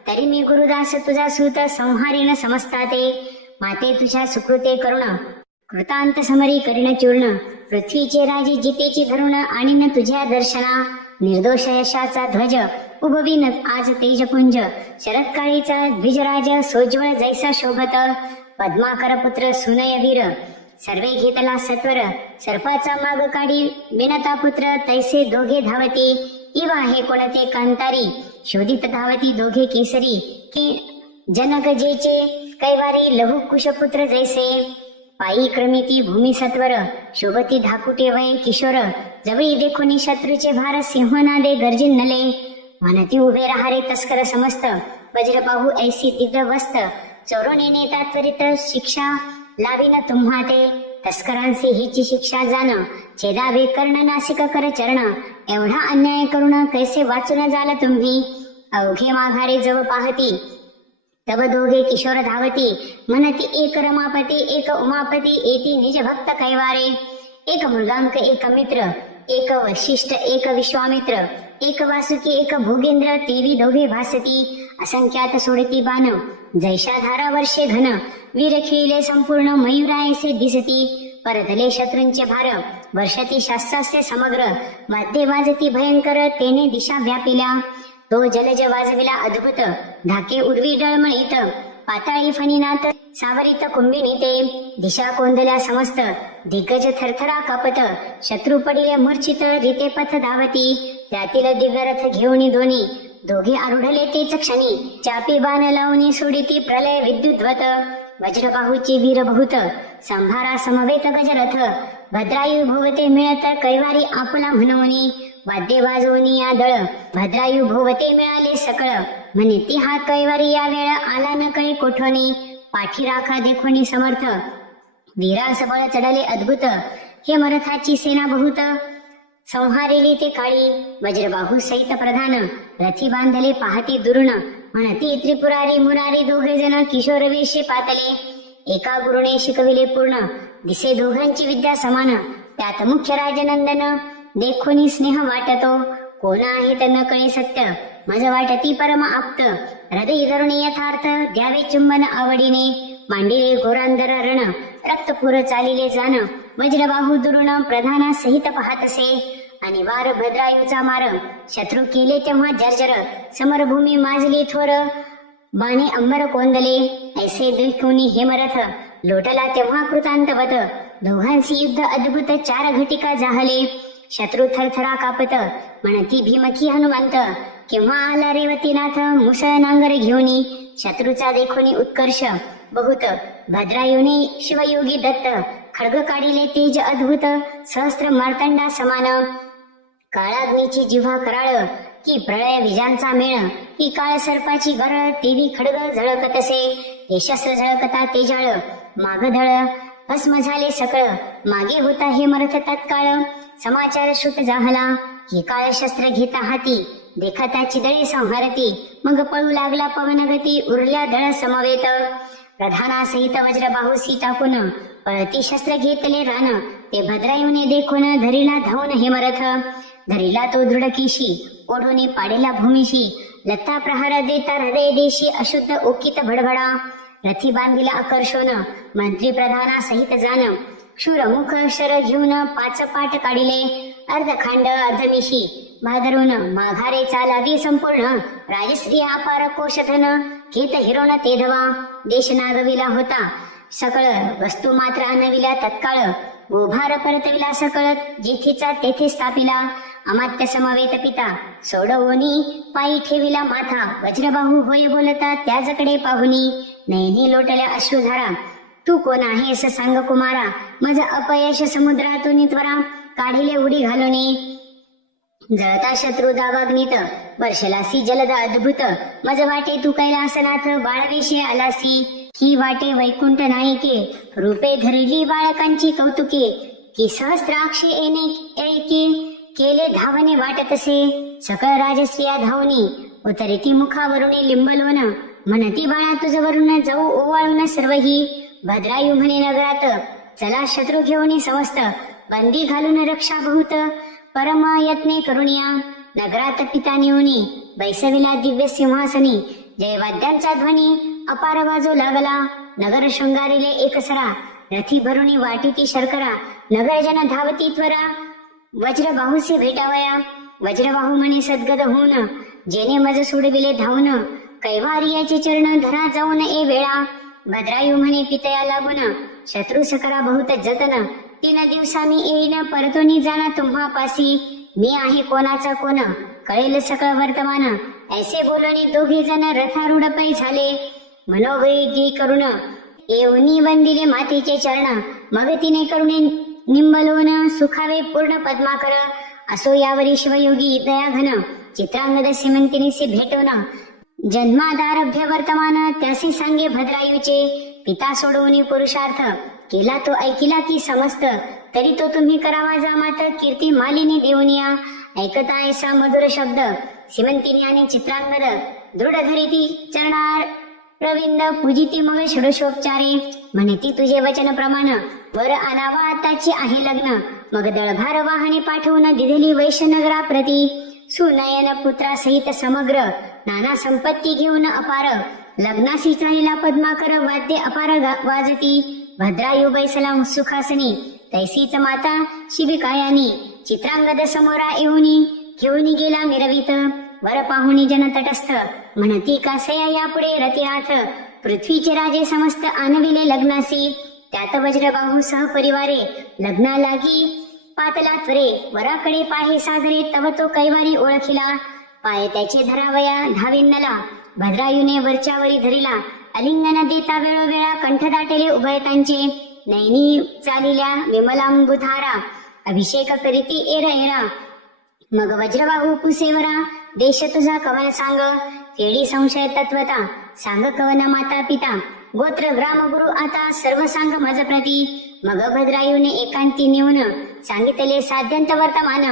तरी मी गुरुदास तुझा सूत संहारीन समजताते. माते तुझ्या सुकृते करुण कृतांत समरी करीन चूर्ण. पृथ्वीचे राजे जितेची धरुण आणीन तुझ्या दर्शना. निर्दोष यशाचा ध्वज उभवीन आज तेजपुंज. शरदकाळीचा द्विजराज सोज्वळ जैसा शोभत. पद्माकर पुत्र सुनय वीर सर्वे घेतला सत्वर. सर्पाचा माग काढी बिनता पुत्र तैसे दोघे धावती. इवा हे कोणते कांतारी शोधित धावती दोघे केसरी. की जनक जेचे कैवारी लघु कुशपुत्र जैसे. पायी क्रमिती भूमी सत्वर शोभती धाकुटे वय किशोर. जवळी देखोनी शत्रूचे भार सिंहनादे गर्जिन नले. म्हणती उभे राहारे तस्कर समस्त. वज्रबाहू ऐसी दिव्य वस्त. चोरोने नेता त्वरित शिक्षा लावीन तुम्हा ते. तस्करांची हिची शिक्षा जाण. छेदावे कर्ण नासिक कर चरण. एवढा अन्याय करून कैसे वाचून जाल तुम्ही. अवघे माघारे जव पाहती तब दोघे किशोर धावती. म्हणती एक रमापती एक उमापती येती निज भक्त कैवारे. एक मृगांक एक मित्र एक वशिष्ठ एक विश्वामित्र. एक वासुकी एक भोगेंद्र तेवी दोघे भासती. असंख्यात सोडती बाण जैशा धारा वर्षे घन. वीर खिळले संपूर्ण मयुरायसे दिसती. परतले शत्रूंचे भार वर्षती शास्त्रास्ते समग्र. वाद्ये वाजती भयंकर तेने दिशा व्यापिल्या. तो जलज वाजविला अद्भुत धाके उर्वी डळमळीत. पाताळी फणीनाथ सावरित कुंभिनीते. दिशा कोंदल्या समस्त दिग्गज थरथरा कापत. शत्रू पडिले मूर्छित रीते पथ धावती. त्यातील दिव्य रथ घेऊन दोन्ही दोघे आरूढले तेच क्षणी. चापी बाण लावणी सोडिती प्रलय विद्युद्वत. वज्रबाहूची वीर बहुत संभारा समवेत गजरथ. भद्रायू भोवते मिळत कैवारी आपला म्हणूनी. वाद्ये वाजवणी या दळ भद्रायू भोवते मिळाले सकळ. म्हणे ती हा कैवारी या वेळ आला न कळे कोठोनी. पाठी राखा देखोनी समर्थ वीरास बळ चढले अद्भुत. हे मरथाची सेना बहुत संहारिली ते काळी. वज्रबाहू सहित प्रधान रथी बांधले पाहती दुरुण. म्हणती त्रिपुरारी मुरारी दोघे जण किशोर वेशी पातले. एका गुरुने शिकविले पूर्ण दिसे दोघांची विद्या समान. त्यात मुख्य राजनंदन देखोनी स्नेह वाटतो. कोण आहे तर न कळे सत्य मज वाटती परम आप्त. हृदय धरुणी यथार्थ द्यावे चुंबन आवडीने. मांडिले घोरांदर रण रक्तपुर चालिले जाण. वज्रबाहू दुरुण प्रधाना सहित पाहतसे. आणि वार भद्रायूचा मार शत्रू केले तेव्हा जर्जर. समरभूमी माजली थोर बाणे अंबर कोंदले. ऐसे देखोनी हेमरथ लोटला तेव्हा कृतांतवत. दोघांची युद्ध अद्भुत चार घटिका जाहले. शत्रू थरथरा कापत म्हणती भीमकी हनुमंत. केव्हा आला रेवतीनाथ मुसळ नांगर घेऊनी. शत्रूचा देखोनी उत्कर्ष बहुत. भद्रायुने शिवयोगी दत्त खड्ग काढिले तेज अद्भुत. सहस्त्र मार्तंडा समान. काळाग्नीची जिव्हा कराळ की प्रळय विजांचा मेळ. ही काळ सर्पाची गरळ तेवी खड्ग झळकतसे. ते शस्त्र झळकता तेजाळ मागधळ भस्म झाले सकळ. मागे होता हे मरथ तत्काळ. समाचार श्रुत जाहला ही काळ शस्त्र घेता हाती. देखताची दळे संहारती. मग पळू लागला पवनगती उरल्या दळ समवेत. प्रधानासहित वज्रबाहूसी टाकून पळती शस्त्र घेतले रान. ते भद्रायुने देखून धरिला धावून हेमरथ. धरिला तो दृढकीशी ओढून पाडेला भूमीशी. लत्ता प्रहार देता हृदय देशी अशुद्ध ओकित भडभडा. रथी बांधिला आकर्षण मंत्री प्रधाना सहित जाण. शूरमुख शर घेऊन पाच पाट काढिले. अर्धखांड अर्धमिशी भादरून माघारे चालावी संपूर्ण. राजश्री अपार कोशधन घेत हिरोण तेधवा. देश नागविला होता सकळ वस्तू मात्र आणविला तत्काळ. गोभार परतविला सकळ जेथेचा तेथे स्थापिला. अमात्य समवेत पिता सोडवोनी पायी ठेविला माथा. वज्रबाहू होय बोलता त्याजकडे पाहुनी. नयनी लोटल्या अश्रुधारा. तू कोण आहेस सांग कुमारा. मज अपयश समुद्रातून त्वरा काढिले उडी घालुनी. जळता शत्रू दावाग्नीत वर्षलासी जलद अद्भुत मज वाटे तू कैलासनाथ बाळवेशे आलासी ही वाटे वैकुंठ नायिके रूपे धरली बाळकांची कौतुके की सहस्राक्षे येणे ऐके केले धावणे वाटतसे सकळ राजस्त्रिया धावनी उतरेती मुखावरुणी लिंबलोन म्हणती बाळा तुझ वरून जाऊ ओवाळून सर्वही भद्रायू म्हणे नगरात चला शत्रू घेऊन समस्त बंदी घालून रक्षा बहुत परम यत्ने करुणिया नगरात पिता नेऊनी बैसविला दिव्य सिंहासनी जयवाद्यांचा ध्वनी अपार वाजू लागला नगर शृंगारिले एकसरा रथी भरुणी वाटिती शर्करा नगरजन धावती त्वरा वज्रबाहूसे भेटावया वज्रबाहू म्हणे सद्गद होऊन जेने मज सोडविले धावून कैवारियाचे चरण धरा जाऊन ए वेळा भद्रायू म्हणे पितया लागून शत्रू सकरा बहुत जतन 3 दिवसा मी येईन परतोनी जाणा तुम्हा पासी मी आहे कोणाचा कोण कळेल सकळ वर्तमान ऐसे बोलणी दोघे जण रथारूढ पै झाले मनोवेगी करुण येऊनी वंदिले मातेचे चरण मग तिने करुणे निंबलोन सुखावे पूर्ण पद्माकर असो यावरी शिवयोगी दयाघन चित्रांगद सिमंतिनीसे भेटोन जन्मादारभ्य वर्तमान त्यासी सांगे भद्रायूचे पिता सोडवणी पुरुषार्थ केला तो ऐकिला की समस्त तरी तो तुम्ही करावा जामात कीर्ती मालिनी देवनिया ऐकता ऐसा मधुर शब्द सिमंतिनी आणि चित्रांगद दृढ धरिती चरणार प्रविंद पूजिती मग षोडशोपचारे म्हणती तुझे वचन प्रमाण वर आणावा आताची आहे लग्न मग दळभार वाहने पाठवून दिधली वैश्यनगरा प्रती सुनयन पुत्रा सहित समग्र नाना संपत्ती घेऊन अपार लग्नासी चालीला पद्माकर वाद्य अपार वाजती भद्रायू बैसला सुखासनी तैसीच माता शिबिकायानी चित्रांगद समोरा येऊनी घेऊनी गेला मिरवित वर पाहुणी जन तटस्थ म्हणती कासया यापुढे रतिनाथ पृथ्वीचे राजे समस्त आणविले लग्नासी त्यात वज्रबाहू सहपरिवारे लग्ना लागी पातला त्वरे वराकडे पाहे सादरे तव तो कैवारी ओळखिला पाय त्याचे धरावया धावेन्नला भद्रायूने वरच्यावरी धरिला अलिंगन देता वेळोवेळा कंठ दाटेले उभयतांचे नैनी चालिल्या विमलांबुधारा अभिषेक करीती एरा एरा मग वज्रबाहू पुसेवरा देश तुझा कवन सांग केडी संशय तत्वता सांग कवन माता पिता गोत्र ग्राम गुरु आता सर्व सांग मज प्रती मग भद्रायूने एकांती नेऊन सांगितले साध्यंत वर्तमान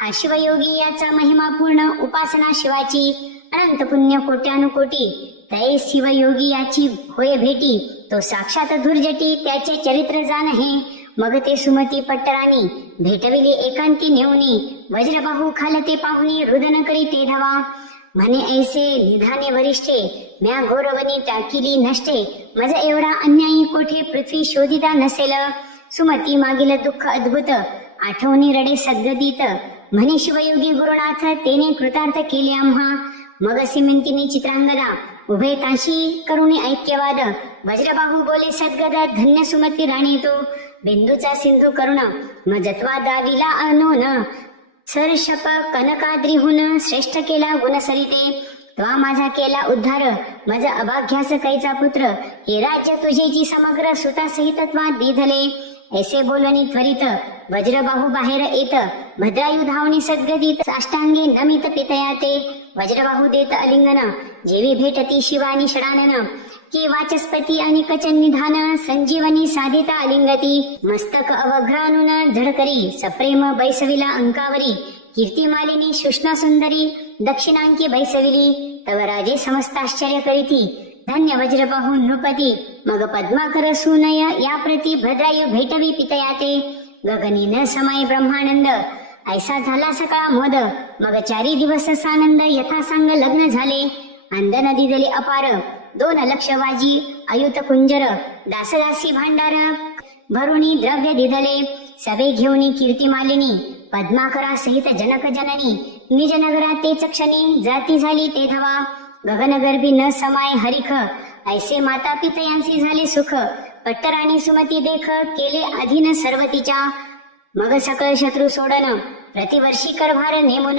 हा शिवयोगी याचा महिमा पूर्ण उपासना शिवाची अनंत पुण्य कोट्यानुकोटी तै शिवयोगी याची होय भेटी तो साक्षात धुर्जटी त्याचे चरित्र जाण हे मग ते सुमती पट्टराणी भेटविले एकांती नेऊनी वज्रबाहू खालते पाहुनी रुदन करी ते धावा म्हणे ऐसे निधाने वरिष्ठे म्या गौरवनी टाकिली नष्टे मज एवढा अन्यायी कोठे पृथ्वी शोधिता नसेल सुमती मागील दुःख अद्भुत आठवणी रडे सद्गदित म्हणे शिवयोगी गुरुनाथ तेने कृतार्थ केले आम्हा मग सिमंतिनी चित्रांगदा उभे ताशी करुणी ऐक्यवाद वज्रबाहू बोले सद्गद धन्य सुमती राणी तू बिंदूचा सिंधू करुण मजत्वा दाविला अनोन सरशप कनकाद्रीहून श्रेष्ठ केला गुणसरिते त्वा माझा केला उद्धार मज अभाग्यास कैचा पुत्र हे राज्य तुझेची समग्र सुतासहित त्वा दिधले ऐसे बोलणी त्वरित वज्रबाहू बाहेर येत भद्रायू धावणी सद्गदित साष्टांगे नमित पितयाते वज्रबाहू देत अलिंगन जेवी भेटती शिवानी षडानन की वाचस्पती आणि कचन निधान संजीवनी साधिता अलिंगती मस्तक अवघ्रानुन झडकरी सप्रेम बैसविला अंकावरी कीर्तिमालिनी शुष्ण सुंदरी दक्षिणांकी बैसविली तव राजे समस्त आश्चर्य करीती धन्य वज्रबाहू नृपती मग पद्माकर सुनय या प्रती भद्रायू भेटवी पितयाते गगनी न समय ब्रह्मानंद ऐसा झाला सकाळ मोद मग 4 दिवस सानंद यथासांग लग्न झाले अंदन दिदले अपार 2 लक्ष वाजी अयुत कुंजर दासदासी भांडार भरुणी द्रव्य दिदले सभे घेऊनी कीर्तिमालिनी पद्माकरा सहित जनक जननी निज नगरा तेच क्षणी जाती झाली ते धवा गगनगर्भी न समाय हरिख ऐसे माता पितयांसी झाले सुख पट्टराणी सुमती देख केले अधीन सर्व तिच्या मग सकळ शत्रू सोडन प्रतिवर्षी करभार नेमुन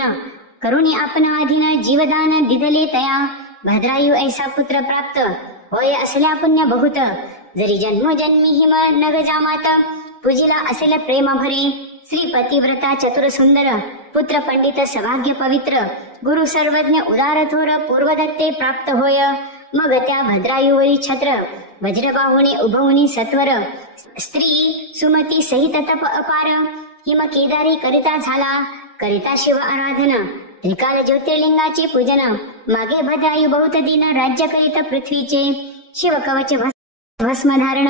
करुणी आपण अधीन जीवदान दिदले तया भद्रायू ऐसा पुत्र प्राप्त होय असल्या पुण्य बहुत जरी जन्मोजन्मी हिम नग जामात पूजिला असेल प्रेम भरे श्री पतिव्रता चतुर सुंदर पुत्र पंडित सभाग्य पवित्र, गुरु सर्वज्ञ उदार थोर, पूर्वदत्ते प्राप्त होय. मग त्या भद्रायुवरी छत्र, वज्रबाहुने उभवनी सत्वर, स्त्री सुमती सहित तप अपार. हिम केदारी करिता झाला, करिता शिव आराधन, त्रिकाल ज्योतिर्लिंगाचे पूजन. मागे भद्रायु बहुत दिन, राज्य करीत पृथ्वीचे. शिव कवच भस्म धारण,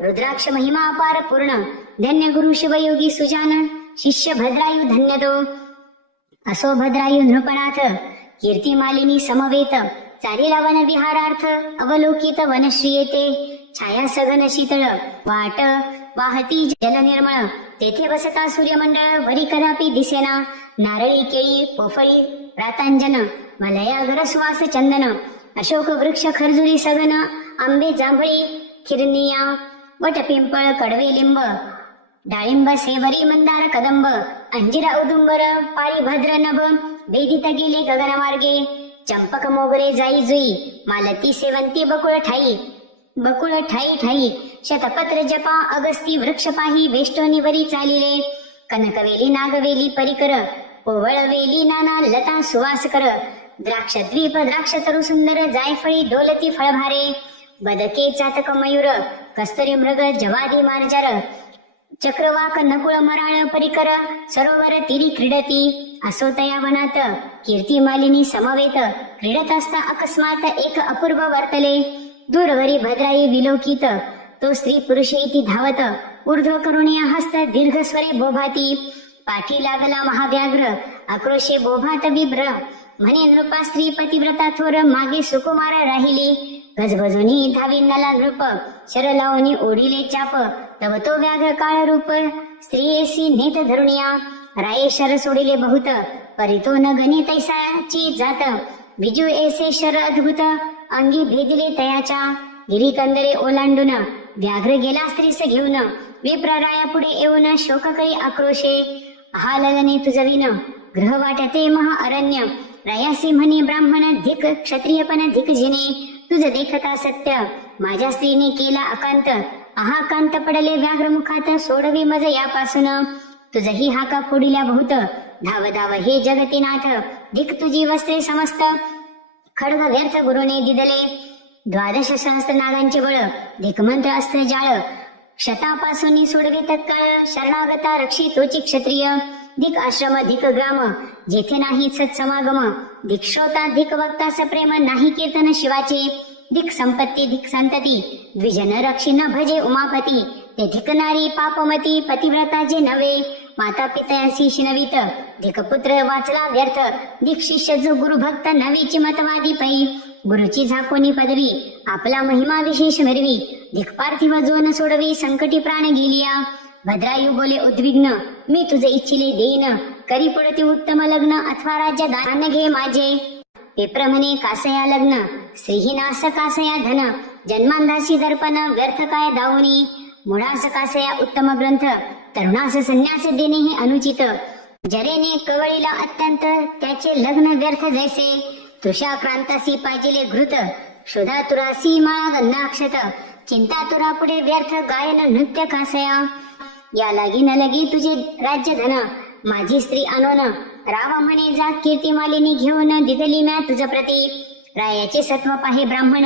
रुद्राक्ष महिमा अपार पूर्ण. धन्य गुरु शिवयोगी सुजान, शिष्य भद्रायु धन्य तो. असो भद्रायु नृपनाथ, कीर्ती मालिनी समवेत. चारिला वन विहारार्थ, अवलोकित वनश्री येते. छाया सघन शीतळ, वाट वाहती जल निर्मळ. तेथे बसता सूर्यमंडळ, वरी कदापि दिसेना. नारळी केळी पोफळी रातांजन, मलयागर सुवास चंदन. अशोक वृक्ष खरजुरी सघन, आंबे जांभळी खिरनिया. वट पिंपळ कडवे लिंब, डाळिंब सेवरी मंदार कदंब. अंजिर औदुंबर पारिभद्र नभ, वेदित गेले गगनमार्गे. चंपक मोगरे जाई जुई, मालती सेवंती बकुळ ठाई. बकुळ ठाई ठाई, शतपत्र जपा अगस्ती वृक्ष पाही. वेष्टोनी वरी चालिले, कनकवेली नागवेली परिकर. पोवळवेली नाना लता सुवास कर. द्राक्ष द्वीप द्राक्ष तरु सुंदर, जायफळी डोलती फळभारे. बदके चातक मयूर, कस्तुरी मृग जवादी मार्जार. चक्रवाक नकुळ मराळ परिकर, सरोवर तिरी क्रीडती. असो तया वनात, कीर्ती मालिनी समवेत. क्रीडत असता अकस्मात एक अपूर्व वर्तले. दूरवरी भद्राई विलोकित, तो स्त्री पुरुष इति धावत. ऊर्ध्व करुणिया हस्त दीर्घ स्वरे बोभाती. पाठी लागला महाव्याघ्र, आक्रोशे बोभात विभ्र. म्हणे नृपा स्त्री पतिव्रता थोर, मागे सुकुमार राहिली. गजबजुनी धावी नला नृप, शर लावणी ओढिले चाप. तव तो व्याघ्र काळ रूप, स्त्रियेसी नेत धरुणिया. राये शर सोडिले बहुत, परितो न गणी तैसाची जात. विजू ऐसे शर अद्भुत, अंगी भेदिले तयाच्या. गिरी कंदरे ओलांडून, व्याघ्र गेला स्त्रीस घेऊन. विप्रराया पुढे येऊन, शोक करी आक्रोशे. आहालने तुझविन, ग्रह वाटते महा अरण्य. रायासी म्हणे ब्राह्मण धिक, क्षत्रियपण धिक जिने. तुझ देखता सत्य, माझ्या स्त्रीने केला अकांत. आहाकांत पडले व्याघ्र मुखात, सोडवी मज यापासून. तुझही हाका फोडिल्या बहुत, धाव धाव हे जगतीनाथ. धिक तुझी वस्त्रे समस्त, खड्ग व्यर्थ गुरुने दिदले. 12 सहस्त्र नागांचे बळ, धिक मंत्र अस्त्र जाळ. क्षतापासून सोडवे तत्काळ, शरणागता रक्षी तोची क्षत्रिय. धिक आश्रम धिक ग्राम, जेथे नाही सत्समागम. धिक श्रोता धिक वक्ता सप्रेम, नाही कीर्तन शिवाचे. धिक संपत्ती धिक संतती, द्विजन रक्षी न भजे उमापती. ते धिकणारी पापमती, पतिव्रता जे नव्हे. माता पितयांशी शिनवित, धिक पुत्र वाचला व्यर्थ. धिक शिष्य जो गुरुभक्त, नवीची मतवादी पै. गुरुची झाकोनी पदवी, आपला महिमा विशेष मिरवी. धिक पार्थिव जो न सोडवी, संकटी प्राण गेलिया. भद्रायू बोले उद्विग्न, मी तुझे इच्छिले देईन. करी पुढती उत्तम लग्न, अथवा राज्य दान घे माझे. विप्र म्हणे कासया लग्न, श्रीहीनास कासया धन. जन्मांधासी दर्पण, व्यर्थ काय दावणी. मुळास कासया उत्तम ग्रंथ, तरुणास संन्यास देणे हे अनुचित. जरेने कवळीला अत्यंत, त्याचे लग्न व्यर्थ जैसे. तुषा क्रांतासी पाहिजे घृत, क्षुधा तुरासी माळा गंधाक्षत. चिंता तुरा पुढे व्यर्थ, गायन नृत्य कासया. या लागी न लगी तुझे राज्य धन, माझी स्त्री अनोन. राव म्हणे जात कीर्ती मालिनी घेऊन, दिदली म्या तुझ प्रती. रायाचे सत्व पाहे ब्राह्मण,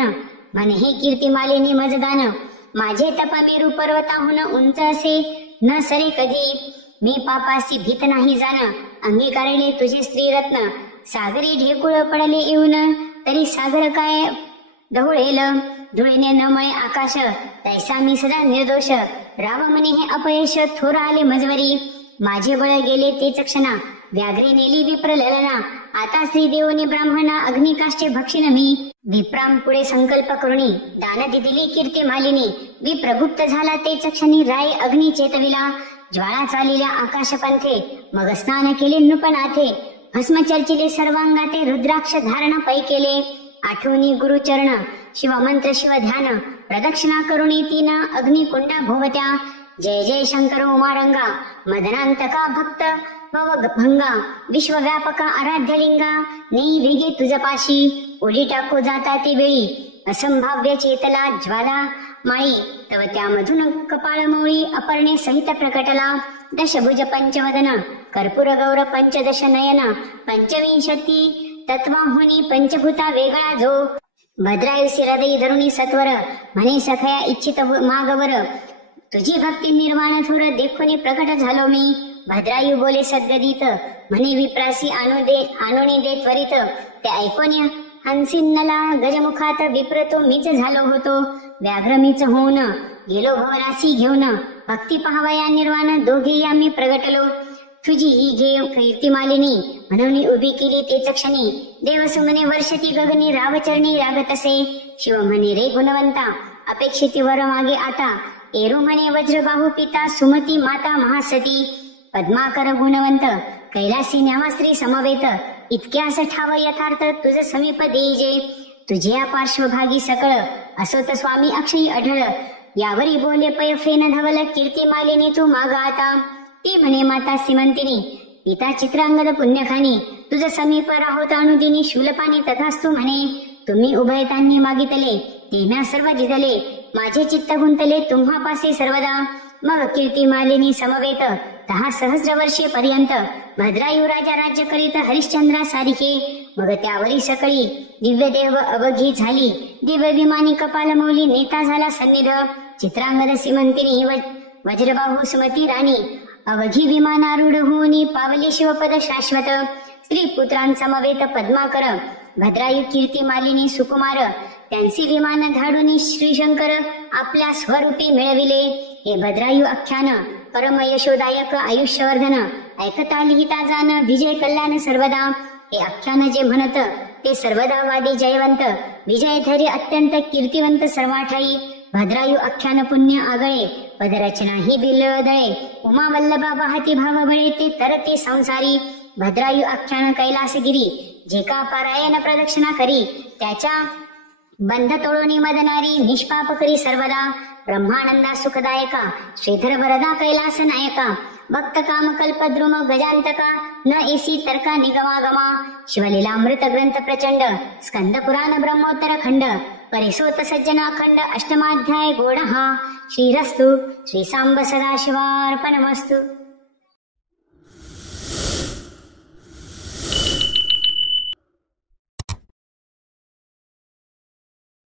म्हणे हे कीर्ती मालिनी मजदान. माझे तप मेरू पर्वताहून उंच असे, न सरे कधी. मी पापासी भीत नाही जाण, अंगीकारिले तुझे स्त्री रत्न. सागरी ढेकुळ पडले येऊन, तरी सागर काय ढवळेल. धुळीने न मळे आकाश, तैसा मी सदा निर्दोष. राव म्हणे हे अपयश, थोर आले मजवरी. माझे बळ गेले तेच क्षणा, व्याघ्रे नेली विप्र ललना. आता श्री देवनी ब्राह्मणा, अग्निकाष्ठे भक्षिण मी. विप्राम पुढे संकल्प करुणी, दान दिली कीर्ती मालिनी. विप्रगुप्त झाला तेच क्षणी, राय अग्नी चेतविला. ज्वाळा चालिल्या आकाशपंथे, मग स्नान केले नृपनाथे. भस्म चर्चिले सर्वांगाते, रुद्राक्ष धारण पै केले. आठवणी गुरुचरण, शिवमंत्र शिव ध्यान. प्रदक्षिणा करुणी तीन, अग्निकुंडा भोवत्या. जय जय शंकर उमारंगा, मदनांतका भक्त भंगा. विश्वव्यापका आराध्यलिंगा, नेई वेगे तुझपाशी. ओली टाको जाता ती वेळी, असंभाव्य चेतला ज्वाला माळी. तव त्यामधून कपाळमोळी, अपर्णे सहित प्रकटला. दशभुज पंचवदन, कर्पूर गौर पंचदश नयन पंचविंशती तत्वाहुनी पंचभूता वेगळा जो भद्रायुसी हृदयी धरुणी सत्वर म्हणे सखया इच्छित मागवर तुझी भक्ती निर्वाण थोर देखुनी प्रकट झालो मी भद्रायू बोले सद्गदित म्हणे विप्रासी आणुनी दे त्वरित ते ऐकून हंसिन्नला गजमुखात विप्र तो मीच झालो होतो व्याघ्र मीच होऊन गेलो भवनासी घेऊन भक्ती पाहावया निर्वाण दोघे आम्ही प्रगटलो तुझी ही घे कीर्तिमालिनी म्हणून उभी केली तेच क्षणी देवसुमने वर्षती गगनी रावचरणी रागत असे शिव म्हणे रे गुणवंता अपेक्षित वर मागे आता एरू म्हणे वज्रबाहू पिता सुमती माता महासती पद्माकर गुणवंत कैलासी न्यामास्त्री समवेत इतक्यास ठाव यथार्थ तुझ समीप देईजे तुझ्या पार्श्वभागी सकळ असोत स्वामी अक्षयी अढळ यावरी बोले पय फेन धवल कीर्तिमालिनी तू माग आता ती म्हणे माता सीमंतिनी पिता चित्रांगद पुण्यखानी तुझ समीप राहोत अनुदिनी शूलपाणी तथास्तु म्हणे तुम्ही उभयतांनी मागितले तेम्या सर्व दिदले माझे चित्त गुंतले तुम्हापासी सर्वदा मग कीर्तिमालिनी समवेत 10 सहस्र वर्षे पर्यंत भद्रायू राजा राज्य करीत हरिश्चंद्रा सारिखे मग त्यावरी सकळी दिव्य देव अवघी झाली दिव्य विमानी कपाल मौली नेता झाला सन्निध चित्रांगद सीमंतिनी वज्रबाहू सुमती राणी अवघी विमानारूढ होऊनी पावले शिवपद शाश्वत स्त्री पुत्रांसमवेत पद्माकर भद्रायू कीर्तिमालिनी सुकुमार त्यांचे विमान धाडून श्रीशंकर आपल्या स्वरूपी मिळविले हे भद्रायू आख्यान परम यशोदायक आयुष्यवर्धन ऐकता लिहिता जाण विजय कल्याण सर्वदा हे आख्यान जे म्हणत ते सर्वदा वादी जयवंत विजयधरी अत्यंत कीर्तिवंत सर्वाठाई भद्रायू आख्यान पुण्य आगळे पदरचना ही बिलदळे उमा वल्लभा वाहती भाव बळे ते तरते संसारी भद्रायू आख्यान कैलासगिरी जे का पारायण प्रदक्षिणा करी त्याच्या बंध तोडून मदनारी निष्पाप करी सर्वदा ब्रह्मानंदा सुखदायका श्रीधर वरदा कैलास नायका भक्त काम कल्पद्रुम गजांतका न एसी तर्का निगमागमा शिवलीलामृत ग्रंथ प्रचंड स्कंद पुराण ब्रह्मोत्तर खंड परिसोत सज्जनाखंड अष्टमाध्याय गोड हा श्रीरस्तु श्री सांब सदाशिवार्पणमस्तु।